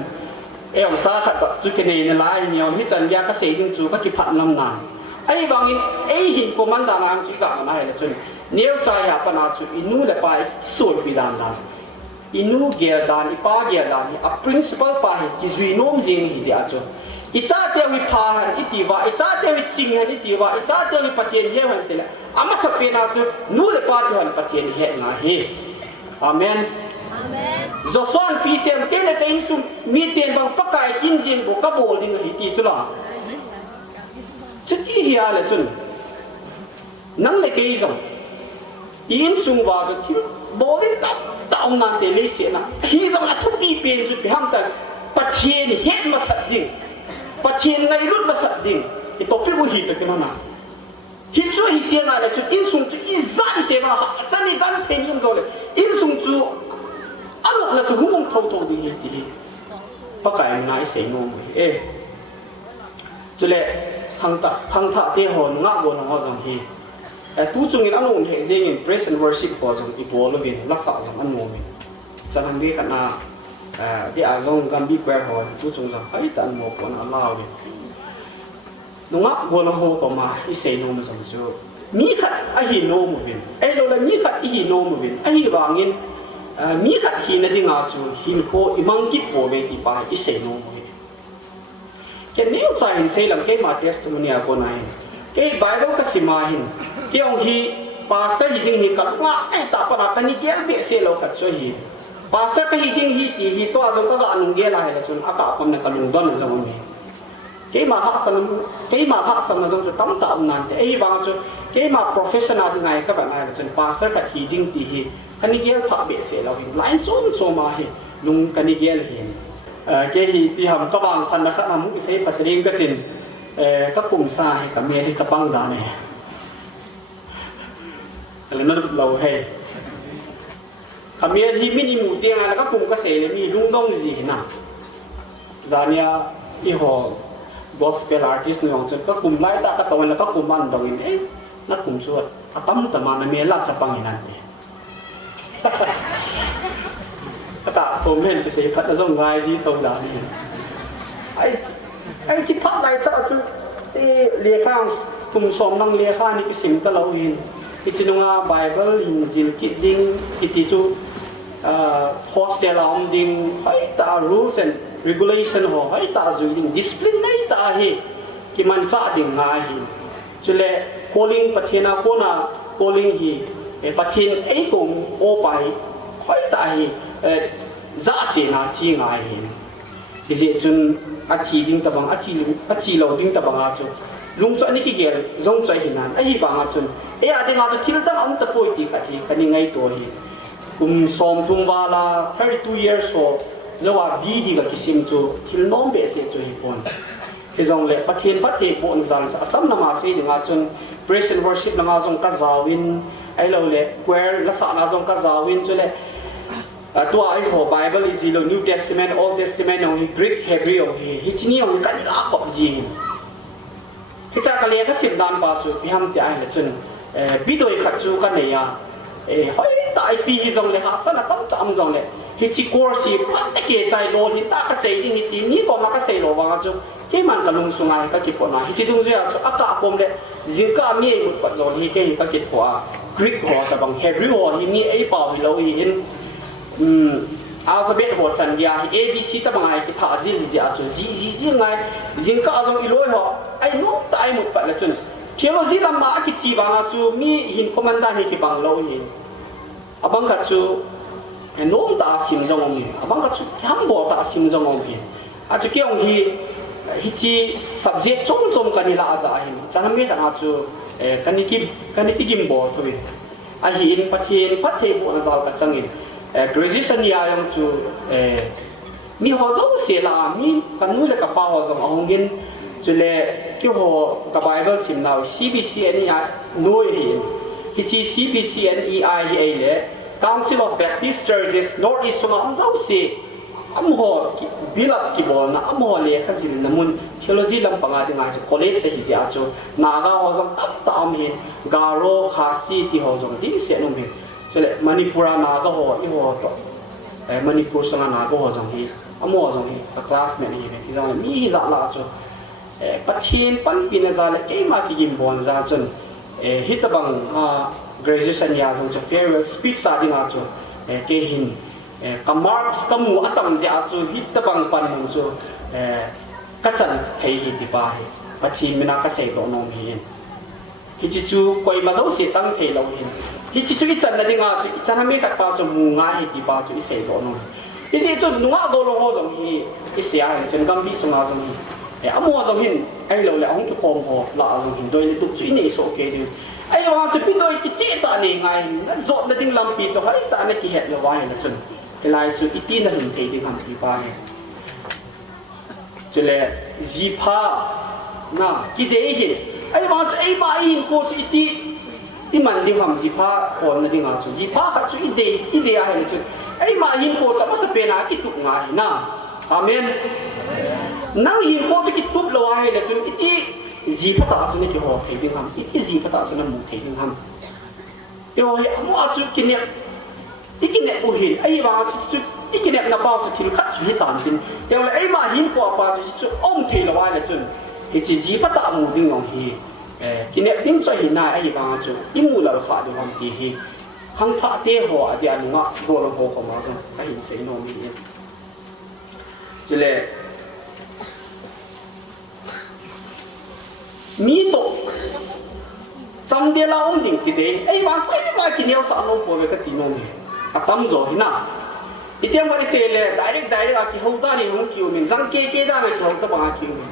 องซาขัดกับจุดเนยลายเนี่ยมิจันยากเกษตรจู่ก็กิพันลำนานไอ้บางอินไอ้หินโปมันดานามจุดกันนะเลยจนเนี้ยใจหาปนาจุดอินูเลยไปสวยพิดานดานอินูเกียร์ดานอีป้าเกียร์ดานอีอัพ principal ไปกิจุยโนมจิงฮิจิอาจุอีจ้าเดียววิพาหันอีตีว่าอีจ้าเดียววิจิงหันอีตีว่าอีจ้าเดียววิปฏิเหี้ยหันเตละอามาสเปนาจุนูเลยป้าจุหันปฏิเหี้ยงาเฮอาเมนJoshua pisem kele kain sum miten bang pakai kinjin bo kabol ding hiti chula chuti hiya le chun nang le kei jong in sum wa jo thi bolin taung na te le se na hi jong a chuti pen chu ham ta patien het ma sat ding patien ngai lut ma sat ding i to pi bo hi ta kana na hi chu hi te na le chu in sum chu i zan se ma san ni dan pen yum zo le in sum chu alu na chu humong thau ding hi ti pakai nai se no chule thang tha te hon nga bo na jong hi tu chung in anung he jeng in praise and worship ko jong i bol bin la sa jong an mo mi chan han bi kana ที่อาจงกันบีแควร์หอนผู้จงจะให้ตันหมกคนลาวดินุ่งบัวลำโพก็มาอีเซโนมาสมจูมีขัดอหิโนมุบินเราเลยมีขัดอหิโนมุบินอหิบางินมีขัดหินดิ่งอาจูหินโคอิมังกิโปเวติปาอีเซโนมุบินแค่นี้ใจหินเซลังแค่มาเทสต์มันยาคนไหนแค่ไบเบิลก็สิมาหินแค่องค์ฮีภาษาดิ่งหินกัดว่าตาปนาตันนี่แก่เบี้ยเซลกัดช่วยหินภาษาก็ดิ่งหินตัวเราก็อันนุ่งเกล้าให้ละจนอากาศผมเนี่ยกัลุงดอนจะมันมีแค่มาพักสนจนจะตั้งตามนั้นแต่บางจุดแค่มา professional ยังไงก็แบบนั้นจนภาษาก็ดิ่งตีหินคันนี้เกล้พักเบี้ยเซลเราหินหลายโจมาหินลุงคันนี้เกล้หินแค่ที่ทำก็บางพันนะครับทำมุกใช้ปัจจัยก็ตินก็กลุ่มสายกับเมียที่จะปังดาเนี่ยอะไรนั่นเราให้กับเมียที่มินิมูเตียงแล้วก็กลุ่มเกษตรมีลุงดงจีน่ะจานี่ที่หัว gospel artist เนี่ยจนก็กลุ่มไล่ตากระตุ้นแล้วก็กลุ่มมันดงนี่นักกลุ่มชวดตั้มแต่มาในเมียลัดจะปังอย่างนั้นเนี่ยก็ผมเห็นเกษตรพัฒนาส่งไงที่ตรงนั้นนี่ไอ้ที่พักไหนต่อจุดที่เลี้ยข้างกลุ่มสมนั่งเลี้ยข้างนี่ก็สิ่งที่เราเห็นที่จริงว่าไบเบิลอินจิลกิดดิ้งที่ที่จุดโฮสเทลเราดิ้งให้ตา rules and regulation หัวให้ตาจุดดิ้ง discipline ให้ตาให้ที่มันจะดิ้งง่ายจุดเล่ calling ประเทศนาคนน่ะ calling ให้ประเทศไอ้กลุ่มโอไปให้ตาให้จะเจนาจีง่ายที่จะจนอาชีดิ้งตะบังอาชีเราดิ้งตะบังอาจุลุงส่วนนี้กี่เกลลงใจหินนั้นไอ้บางอาจุนอาดิ้งอาจุที่เราต้องอันตะโพยตีกันที่กันยังไงตัวนี้สมทุ่งวาลา32 years old จะว่าบีดีกับกิซิมจูที่น้องเบสจูฮิปอนที่จงเล่ประเทศบนจันทร์จำนำมาสิดิ้งอาจุน praise and worship นำมาจงกัจาวินไอ้เราเล่แควร์ลักษณะจงกัจาวินจุเล่ตัวไอ้หัว Bible อีเรา New Testament Old Testament ของ Greek Hebrew ฮิจินีของกันอีกอ่ะกับจีนที่จากเรียนก็10 ด้านป่าจูพิหามที่ไอ้จนบิดอยขัดจูกันเนี่ยเฮ้ยแต่ไอ้ปีที่จงเลยหาสนะตั้งจำจงเลยฮิจิโกร์สิพันตะเกียใจโลนี่ตากระใจดิ้งทีนี้ก็มาก็เสียโลวางจูแค่มันกระลุงสุงไงก็เก็บปนมาฮิจิดุงเจ้าอากาศผมเลยจิงก้ามีไอ้บุตรปัจจุบันที่แค่ก็เก็บหัว Greek หัวแต่บาง Hebrew หัวที่มีไอ้เป่าที่เราเห็นอัลฟาเบตหัวสัญญา A B C ตั้งไงที่ท่าจีนจีอาจูจียังไงจิงก้าจงอีโร่หัวไอ้นู้ตายหมดไปแล้วจนเที่ยวจีลำมาคิดจีบางอาจูมีหินคอมมานดานี่ที่บางเราเห็นบังกัดจูนู้ตาซิมจงมีบังกัดจูฮัมโบตาซิมจงมีอาจูเกี่ยงฮีฮิจี subject จงกันนี่ละอาจารย์จะทำให้กันอาจูกันนี่กิมโบทวีอาหินพัทเทบุนซาลกัจจังอินgraduation ยายังจูมีหัวจงเสียละมีกันนู้นเลยกับป้าหัวจงเอาเงินจุเล่ที่หัวกับ Bible สิมเรา CBCNEI นู้นฮิจี CBCNEI เอเล่ Council of Baptist Churches North East มาจงเสียอัมหัวบิลับกีบอลนะอัมหัวเลี้ยขจิลน้ำมันเทโลจีลำปังอาดิงาจู college เฮียอาจูนากาหัวจงตั้งตามเห็นกาโรคาซีที่หัวจงที่เสียนุ่มเห็นใช่ไหมมณีปุรานาก็หัวอีหัวต่อมณีปุรสงานาก็หัวจงที่อโมจงที่คลาสเมทที่ที่จงมีฮิจัลลาจูปัจเจียนปันปีนจัลเอมาที่กิมบอนจัลจนฮิตบังgraduation ยาจงจะ farewell speech สาดิงาจูเกหินกัมมาร์สตัมอัตัมจะจูฮิตบังปันมุจูกัจจันเฮียที่ป้าปัจเจียนไม่น่าเกษตรโนมีฮิจิจูคอยมาจงเสียจังเทเราเห็นฮิจิจูอิจันนั่นเองอ่ะอิจันทำให้ตักป้าจูมุงง่ายที่ป้าจูอิเสดโนฮิจิจูนุ่งอาโดโลโฮจงฮีอิเสียเห็นจนกัมบีสงอาจงฮีอามัวจงหินไอ้เราเลยองค์ที่พงหัวละจงหินโดยในตุกจุยนี่โอเคดูไอ้ว่าจะเป็นโดยที่เจตานี่ไงนั่นจดนั่นดิ้งลำปีจะให้ตาในที่เหตุเราไว้นะจนเวลาจุอิตีนั่นถึงเทดิ้งทำที่ป้าเนี่ยจะเลยจีพาน่ะกี่เดียร์ไอ้ว่าจะไอ้บ้าอินโคจุอิตีที่มันดิ้งทำจีพาคนนั่นดิ้งจุจีพาจุอิเดียให้จุไอ้บ้าอินโคจะมาสเปนอาคิดตุกไงน่ะอาเมนนั่งหินโคจะกิตุบละวายเลยจนอีจีพัตตาสุนัขหัวเทียนทำอีจีพัตตาสุนัขหมูเทียนทำเดี๋ยวไอ้อามัวจุกินเนี่ยอีกินเนี่ยอุหินไอ้บางจุ อีกเนี่ยนับเป้าจะทิ้งขัดชีวิตตามจริงเดี๋ยวเลยไอ้มาหินกว่าป่าจะจุดอ้อมเทละวายเลยจนไอ้จีจีปะตามูดิ้งของฮีกินเนี่ยดิ้งใจหินนายไอ้บางจุดอิมูลาขาดูความดีฮีหังท่าเตะหัวเดี๋ยวนุ่งอ่ะโดนหัวของมาจนไอ้หินเสียโนมีเองจะเลยมีโตจำเดียวเราอุ้มดิ่งกินเองไอ้บางกินเนี่ยสารลงหัวไปก็ตีโนมีอะตั้มจ่อหินะอีเทียมบริเซลdirect อากิฮาวตานี่หงคิวมินจังเกด้านะคิฮาวตาบางคิวมิน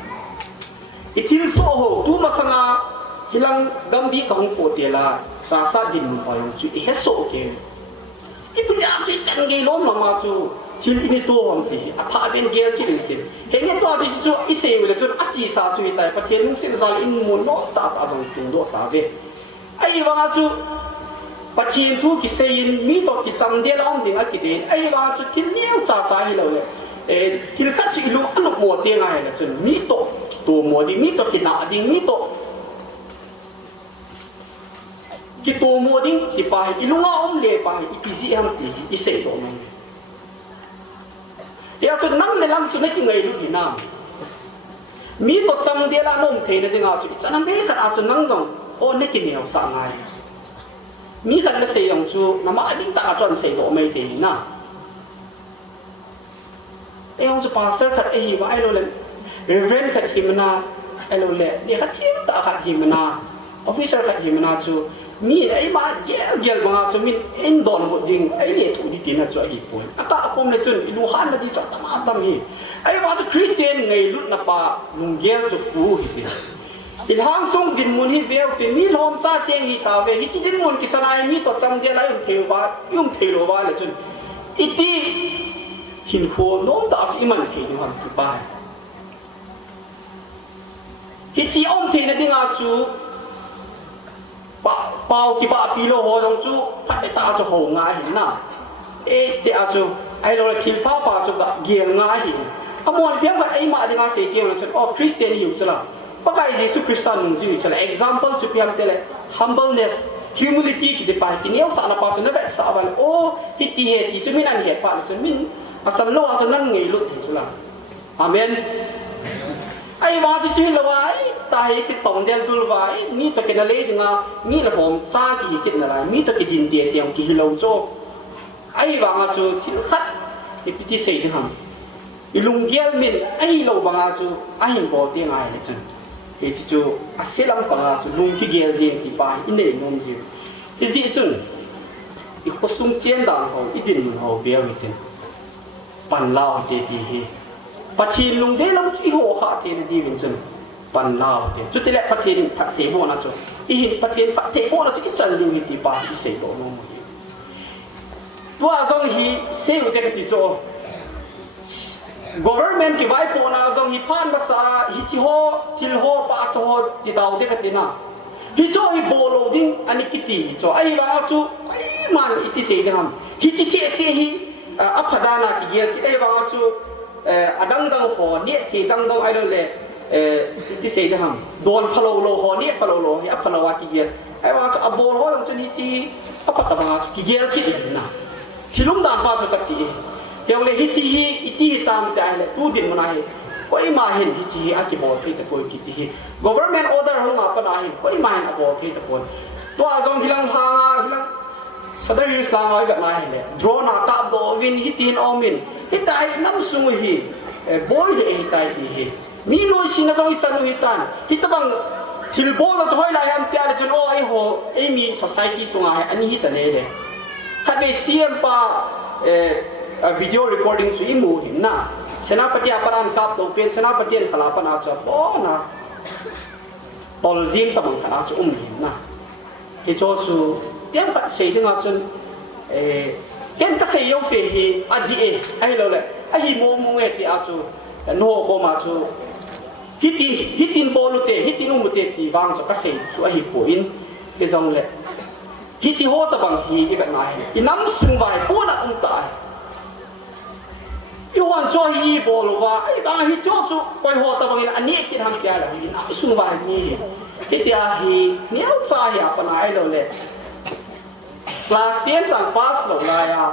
อีทิลโซโหตูมาสังอาฮิลังกัมบีกับหงโปเตล่าซาซาดินมุปายงจูอีเฮโซโอเคอีพยายามจะจังเกล้อมละมาจูทิลอินิโตหงตีอาพาเป็นเกลกินกินเฮงเนี่ยตัวที่จูอีเซวิลจูอาจีซาจูอีตายประเทศนุ่งเส้นซาลินมุนโนตาจงจุงโดตาเวไอ้บางจูปัจจัยทุกข์เสียนมีตัวที่จำเดียวอ้อมดิ่งอะไรกันไอ้ว่าจุดที่เนี้ยจ่าจ่าให้เราเลยที่เราคัดจิลุอันลุกหมดเดียงไงล่ะจนมีตัวหมดดิ่งมีตัวที่หนาดิ่งมีตัวที่ตัวหมดดิ่งที่ไปอีลุงอ้อมเลยไปอีพิจิฮัมตีอีเสดตัวมันเดี๋ยวจนนั่งเลยลำจนไม่กินไงลูกที่น้ำมีตัวจำเดียวละน้องเทนจะงาจุดจะนั่งไม่ได้ขนาดจนนั่งส่งโอ้ไม่กินเหนียวสั่งไงมีกันละเสียงจูน้ำมันดิ้งตาจนเสียตัวไม่ดีนะไอ้องค์พาสเตอร์ขัดไอ้ว่าไอ้เราเลยเรเวนขัดหิมนาไอ้เราเลยเนี่ยขัดที่ตาขัดหิมนาออฟฟิเซอร์ขัดหิมนาจูมีไอ้บ้าเยอะบางจูมีอินดอนบดดิ้งไอ้เนี่ยถูกที่ตีน่าจะอีกคนอากาศคงเลยจูอิลูฮันมาดีจัดตามตามนี้ไอ้ว่าจะคริสเตียนไงลุดนับปะลุงเยี่ยมจะกูที่อีทางส่งดินมุนฮิเวลเป็นมีลมซาเจงฮิตาเวฮิจิดินมุนกิสนายมีตัวจำเดียร์ไรยุ่งเทวาเลยจนอีที่หินโคโน้มตาจิมันเทนวันที่บ้านฮิจิอมเทนดิ่งอาจูเป่าที่บ้าปีโลหัวตรงจูพัดตาจะหัวง่ายหินน่ะเดี๋ยวจูไอ้เราทิ้งฟ้าป่าจูกะเกี่ยงง่ายหินอมวนเพียงว่าไอ้มาดิ่งอาเสียเกี่ยงจนอ๋อคริสเตียนอยู่จ้ะล่ะpakai Yesus Kristus nunggu je lah example supaya kita humbleness humility kita pakai ni orang sana pasal nak sahabat oh hiti cuma nak hiat pak cuma asal lo asal nak ngelut je lah amen ai wajib je lah wai tahi kita tong dia dulu wai ni tu kena leh dengan ni lah bom sah kita lah ni tu kita dia yang kita hilau so ai wajib tu kat kita say dia ham ilung gel min ai lo wajib ai boleh dia ngai je itu tu aselang panga tu lung tiga je di pai ini nom je itu tu ikosung ciendang ho idin ho biar itu pan lau je di pati lung de lam ci ho ha te di vincen pan lau je tu tidak pati bo na tu ini pati bo na tu kita lung di pai ise do nom je tua zong hi seu de ke tu government ki vai po na zong hi phan basa hi chi ho til ho pa cho ho ti dau de ka tina hi cho hi bolo ding ani kiti cho ai wa chu ai man iti se de ham hi chi se hi aphadana ki ge ki ai wa chu adang dang ho ni thi dang dang ai lo le iti se de ham don phalo lo ho ni phalo lo hi aphalawa ki ge ai wa chu abol ho chu ni chi apata ba ki ge ki na thilum dan pa chu ka ti yang le hici iti hitam ta le tu din mana he koi ma hin hici aki bo thi ta koi kiti hi government order ho ma pa na hi koi ma hin abo thi ta koi to azong hilang hilang sadar islam ai ga ma hi le drone ata do win hitin omin hitai nam sung hi boy de hitai hi mi no sin na zong chan hitan hitabang thilbo la choi la yam tia le chun o ai ho ai mi society sunga ani hi ta le le khabe cm pa video recording su imu na senapati aparan kap to pen senapati an khalapan a cha bo na tol jim ta bang khana chu na he cho chu tiam pat sei dinga chun ken ta sei yo se hi adi ai lo le ai mo mo nge ti a chu no ko ma chu hitin bolu te hitin mu te ti wang chu ka sei chu ai po in ke jong le hi chi ho ta bang hi ke ka nai inam sung bai po na ta Iwan joy i bolu wa ai ba hi cho chu koi ho ta bangin ani ki ham kya la hi na sung ba ni hitia hi niau cha ya pa nai lo le class 10 sang pass lo la ya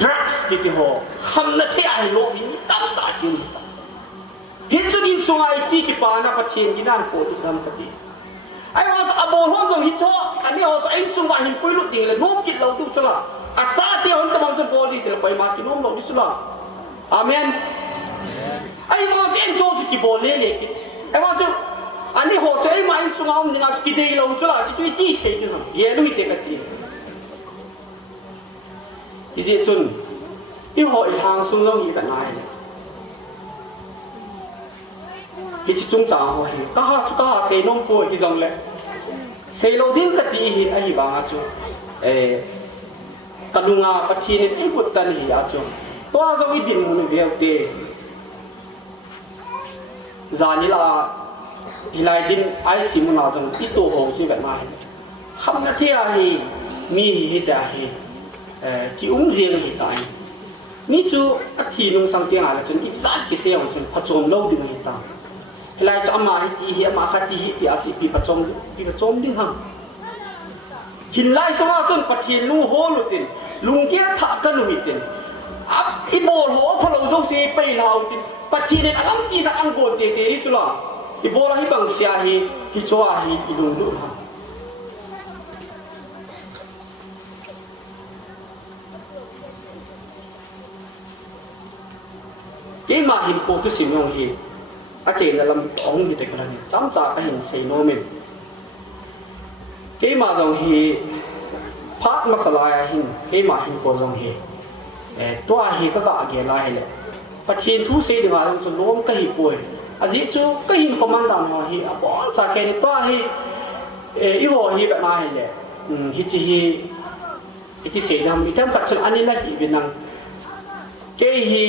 drugs กิติโหคำนั้นที่ไอ้โลกนี้ตั้งตากินเห็นจุดยินสงไอ้ที่กิปานาปะเทียนที่นั่นโกตุกรรมปฏิไอ้ว่าจะอบโหนจงฮิตโชอันนี้เขาจะไอ้สงว่าหินปุยลุดิ่งเลยโน้มกินเราตุกจุละอาจารย์ที่เขาจะมองจนโบดีแต่ละไปมากินโน้มเราดิสุละอาเมนไอ้ว่าจะเอ็นโจสกิโบเล่เล็กไอ้ว่าจะอันนี้เขาจะไอ้มาไอ้สงเอาหนึ่งอาจจะกินเดียวเราจุละจะช่วยตีเทดึงเยลุยเทกันตีอีเจจุนอีหัวอีทางสุ่งลงอีกันไงอีจิจุงจางหัวฮีก็หาเซนงฟูอีจงเลยเซโลดิ้งกตีฮีไอ้บางอาจูตะลุงอาปะทีนี่ไอ้บุตรตันฮีอาจูตัวจงอีดินมุนเบียวเตจานิลาอีไลดินไอซิมุนาจงที่ตัวหงจีแบบมาคำนั้นที่อาฮีมีฮีแต่ฮีที่เรียงฮีตายนี่จูอาทีนุ่งสังเกตอะไรจนอีจัดกิเซียวจนผจญโลกดึงฮีตาหลายจะมาที่เฮียมาขัดที่ที่อาชีพผจญดึงหังหินไล่สมาจนปะทีลุงโหลุตินลุงเกียร์ทักกันลุยตินอับอีโบลหัวพลงจงเสียไปลาวตินปะทีเนี่ยอังกีนักอังโกนเตะฮิจุลาอีโบลาฮิบังเสียฮิชัวฮิอีลุงลุหังเกี่ยมาหินโพตุสิมยองฮีอาเจนลำองดิเตกันนี่จำจากหินเซโนเมนเกี่ยมาจงฮีพัดมาสลายหินเกี่ยมาหินโพจงฮีตัวฮีก็กะเกลายเลยปะเทียนทุเสดึงอาจจะล้มก็ฮีป่วยอาจิจูก็หินคอมมานดันหัวฮีปอนจากแค่ตัวฮีอีหัวฮีแบบมาฮีเลยฮิจิฮีอิติเสดามอีเทมกัดจนอันนี้นะฮีเป็นนังเกี่ยฮี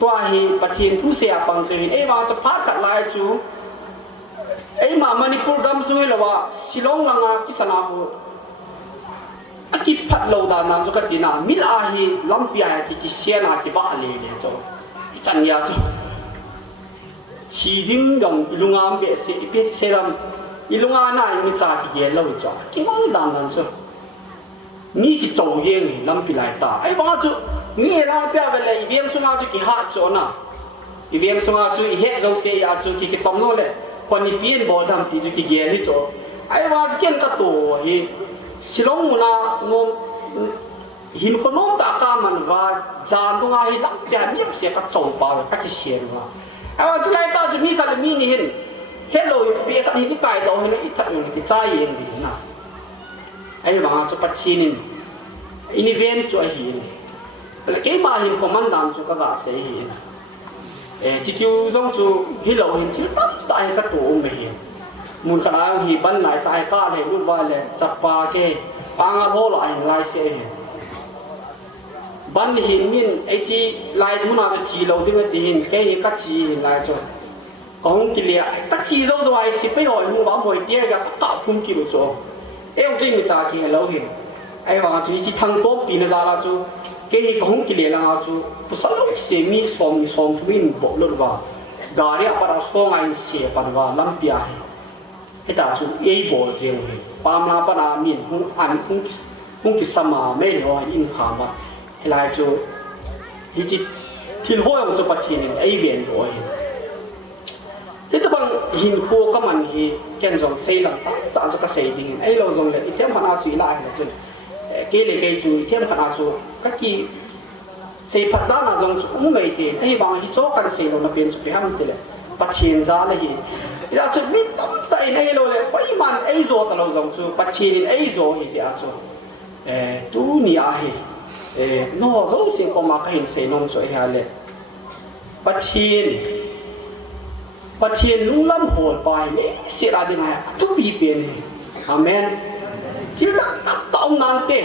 ตัวฮีปะเทียนทุเสียปังตัวฮีว่าจะพัดขัดลายจูมามณิปุรดัมซุยละว่าสิลองลังอากิสนาหูอากิพัดโลดานันจุกตินามิลาฮีลัมปียาที่กิเสียนาที่บ้าเลยเนี่ยจูจันยาจูชีดิ้งดงอิลุงามเบสอีเปเซรัมอิลุงานาอิมิจาที่เยลเลยจูกิมังดานันจูนี่ที่โจเยงลัมปีไลตาไอ้บ้าจูนี่เราเปียเวลอีเบียงสุนาจูกิฮาจูนะอีเบียงสุนาจูอีเฮจงเสียจูกิตอมโนเลยคนนี้เปลี่ยนบอลทำตีจุดที่เกลี่ยจูไอ้ว่าจะเกี่ยงกับตัวฮีสิลงมุนางงหินคนน้องตากามันว่าจานตรงไหนลักจานนี้เสียกับโจมปาเลยกับที่เสียนว่าไอ้ว่าจะไล่ตาจะมีกันมีนี่เห็นเฮลโลเปียกันนี่ไก่ตัวเห็นอีทัดอยู่ที่ใจเองดีนะไอ้บางจะปัจจินินอินิเวนจูไอ้หินแล้วเกี่ยมาหินของมันดังจูก็ว่าเสียหินจิตอยู่ตรงจูฮิโลหินที่ตั้งตายกับตัวไม่เห็นมุนขนาดหิบันไหนตายก้าเลยรูปว่าเลยจับปลาเกะปางอาโบลายลายเสียเห็นบันหินมินไอจีลายทุนอาจะจีเราที่มันดีหินแค่หินกัดจีลายจนก็คงกิเลสกัดจีเราตัวไอ้สิไปหอยหัวบ้าหอยเตี้ยกับสักกับคุ้มกิโลโจจริงไม่จ่ากี่เราเห็นไอ้ว่าจีจีทั้งโต๊ะปีนซาลาจูเกี่ยก็คงกิเลสละจูภาษาลูกเสียมีสองทวินบอกเลยว่าดาริอาปราสงไอเสียปันว่าลัมพิอาไอ้ตาจูบอลเจียงปามนาปนามินหุ่นกิสมาไม่เหลืออินขามว่าไอ้ลายจูฮิจิทิลโฮยจูปัจจินไอ้เบียนตัวที่ตะบังหินโคก็มันฮีแกนจงเซลังตาจะกระเซดิงไอ้เราจงเลยอีเทียมพนาสุยลายเลยจูเกลี่ยจูอีเทียมพนาสุก็กี่เซพัดด้านจงอุ้งเลยทีไอ้บางฮิโซกันเซลล์มาเป็นสุดที่ห้ามติเลยปัจจินซาเลยฮีเราจะไม่ต้องใส่ในเราเลยไปมันไอ้โซตเราจงจูปัจจินไอ้โซฮีเสียจูตูนี่อาฮีโน่จงสิ่งก็มาเห็นเซนงสวยฮะเลยปัจจินลุงล้ำโหดไปเนี่ยเสียอะไรไงทุกปีเป็นอาเมนที่รักต้องนั่นเตะ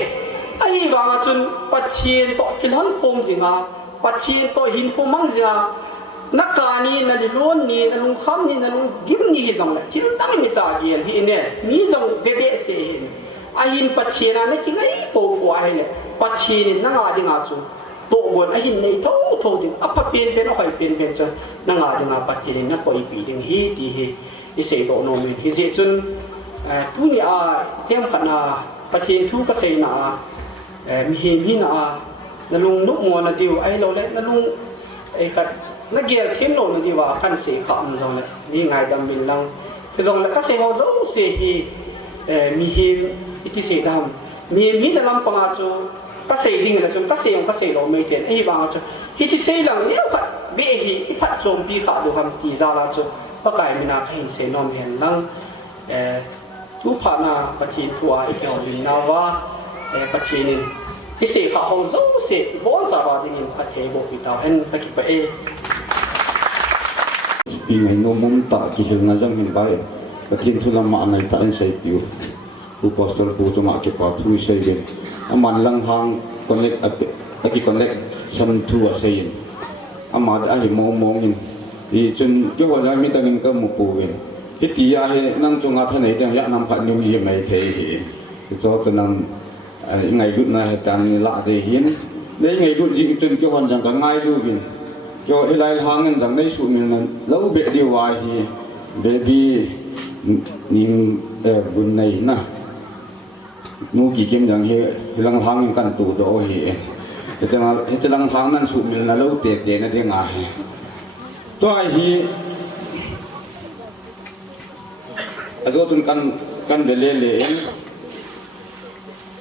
ไอ้บางจุนปัจจินต่อที่หันคงสิงาปัจจินต่อหินคงมั่งสิงานักการนี่นั่นล้วนนี่นั่นลุงคำนี่นั่นลุงกิมนี่จังเลยที่ตั้งไม่จ่ายเงินที่เนี่ยนี่จังเบ๊ะเสียไอ้หินปัจจินนั่นกินไอ้โป๊กว่าเลยปัจจินนั่งอะไรงาจุตัวบนไอ้หินในโถดิอัปเป็นเอาใครเป็นจนนั่งอะไรงาปัจจินนั่งปล่อยปีดึงฮีที่ฮิเสโตโนมิฮิเสจุนทุนี่เทียมขนาปัจจินทุกเกษณามีหินหินา na lung lúc mùa là điều ai lâu đấy na lung ai cả na kia thêm nổi là điều vào căn sĩ khom rồi này đi ngày đầm bình lăng cái dòng là các sĩ họ dấu sĩ hi mi hi ít sĩ đầm mi là làm bằng áo chú các sĩ đi là chúng các sĩ ông các sĩ đó mấy tiền ai bằng áo chú hi sĩ là nhiều phát bị hi phát trộm bị khảo được ham tì ra là chú các cái mình là thành sĩ non hiền lăng chú phát na phát triển thua ít kiểu gì nào và phát triển cái sĩ khảo họ dấu sĩ bốn giờ vào thì nhìn phát triển bộ bị tao hen phát triển vậyปีไงโน้มตากี่เห็นนะจังเห็นไปก็ทิ้งทุลมาในตาเอ็นใส่ผิวผู้ปอสตอร์ผู้จะมาเก็บปาทุยใส่เป็นอามันลังทางคนเล็กอากิคนเล็กฉันทัวใส่ยินอามาได้มองยินดีจนยุวันนี้มีแต่เงินก็มุปูเองที่ตีอาเหนั่งจงอาท่านไหนจังยะนำขันนิวยี่ไม่เทหีจะจะนั่งไงรุ่นนะเหตุการณ์ละเดียนได้ไงรุ่นจริงจนยุวันจังก็ง่ายดูกินcho cái lai hàng nhân rằng đây số mình lâu bệ điều hòa thì baby nhìn bên này na mua kỳ kim rằng thì lăng hàng cần tủ đó thì cái lăng hàngนั้นsố mình là lâu bệ tiền là tiếng ngài tôi thì ở đó tôi cần về lên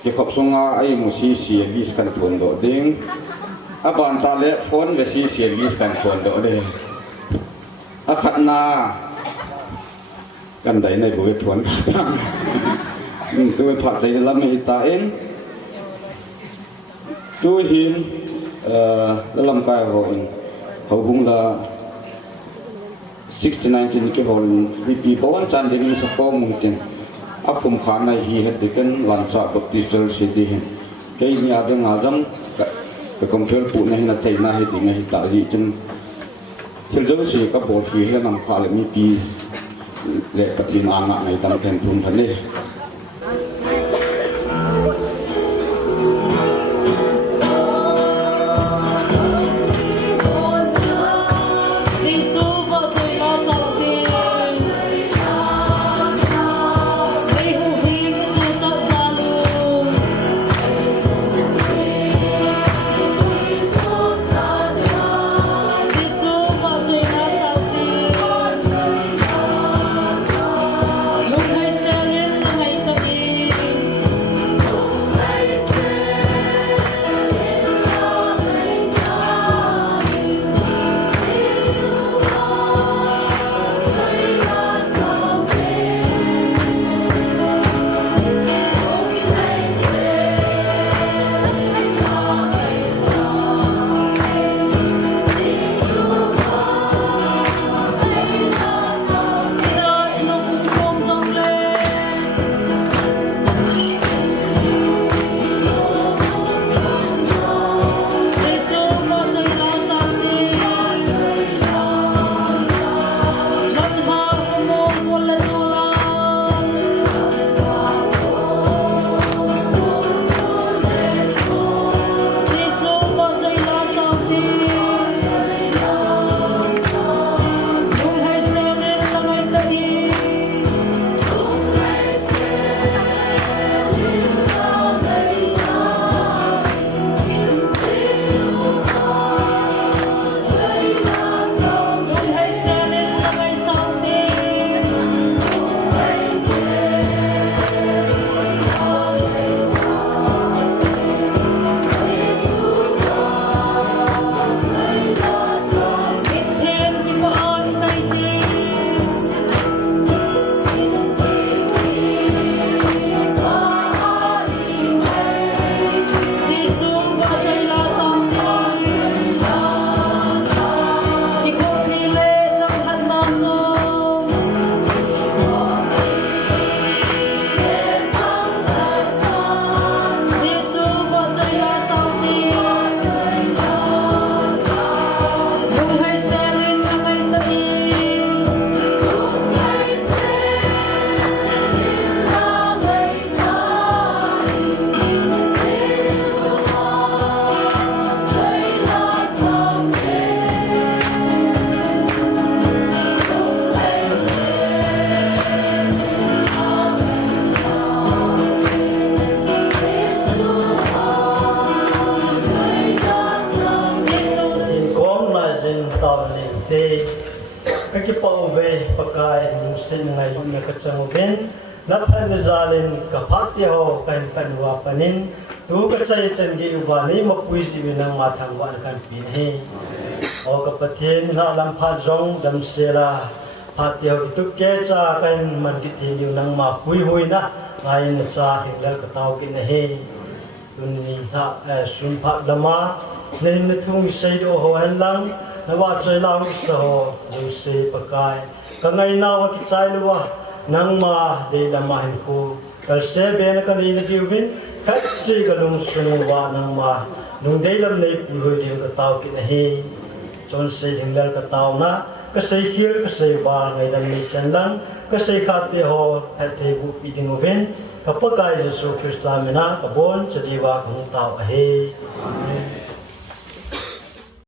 cái khẩu súng ai một xí đi cần phun đó tiếng aban ta le phone ve si service kan phone do de akhat na kan dai nei bo phone ta tu phat chai lam hi ta en tu hin lam kai ho hung la 69 ke hol vi bon chan de ni sa ko mung tin akum khan nai hi het de kan wan sa baptisal city ke ni adang azam cái công việc phụ này là chạy na hay thì ngay tạo gì chân thiên dấu gì các bộ phim hay nằm pha lại mi pi lệ tập tin an ngạ này tăng thêm thùng thần đi cái bao về bậc cái sinh ngày hôm nay cái trang bên nắp hạt zalin cái phát tiêu cái phần hoa panin tu cái trái chân đi vào này mà quý gì bên nang matang vào cái pin he ở cái phát thiên na làm phát rong đâm xe la phát tiêu itu kesa cái mình cái thiên nang mà quý hui na ngày nay sa thì là cái tàu cái he tuần ha sun phát lama nên nó thung xây đồ hồ hành lang nó vào xây lang cái hồ dùng xây bậc cái ngày nào cái xây luôn nang ma de lama hin ko kal se ben ka ni ki win khat si ka lung sunu wa nang ma nung de lam nei pu hoi de ka taw ki na he chon se hingal ka taw na ka se khir ka se wa ngai dam ni chen lang ka se kha te ho at te bu pi ding ven ka pa kai jesu christa mena ka bon chadi wa khong taw a he amen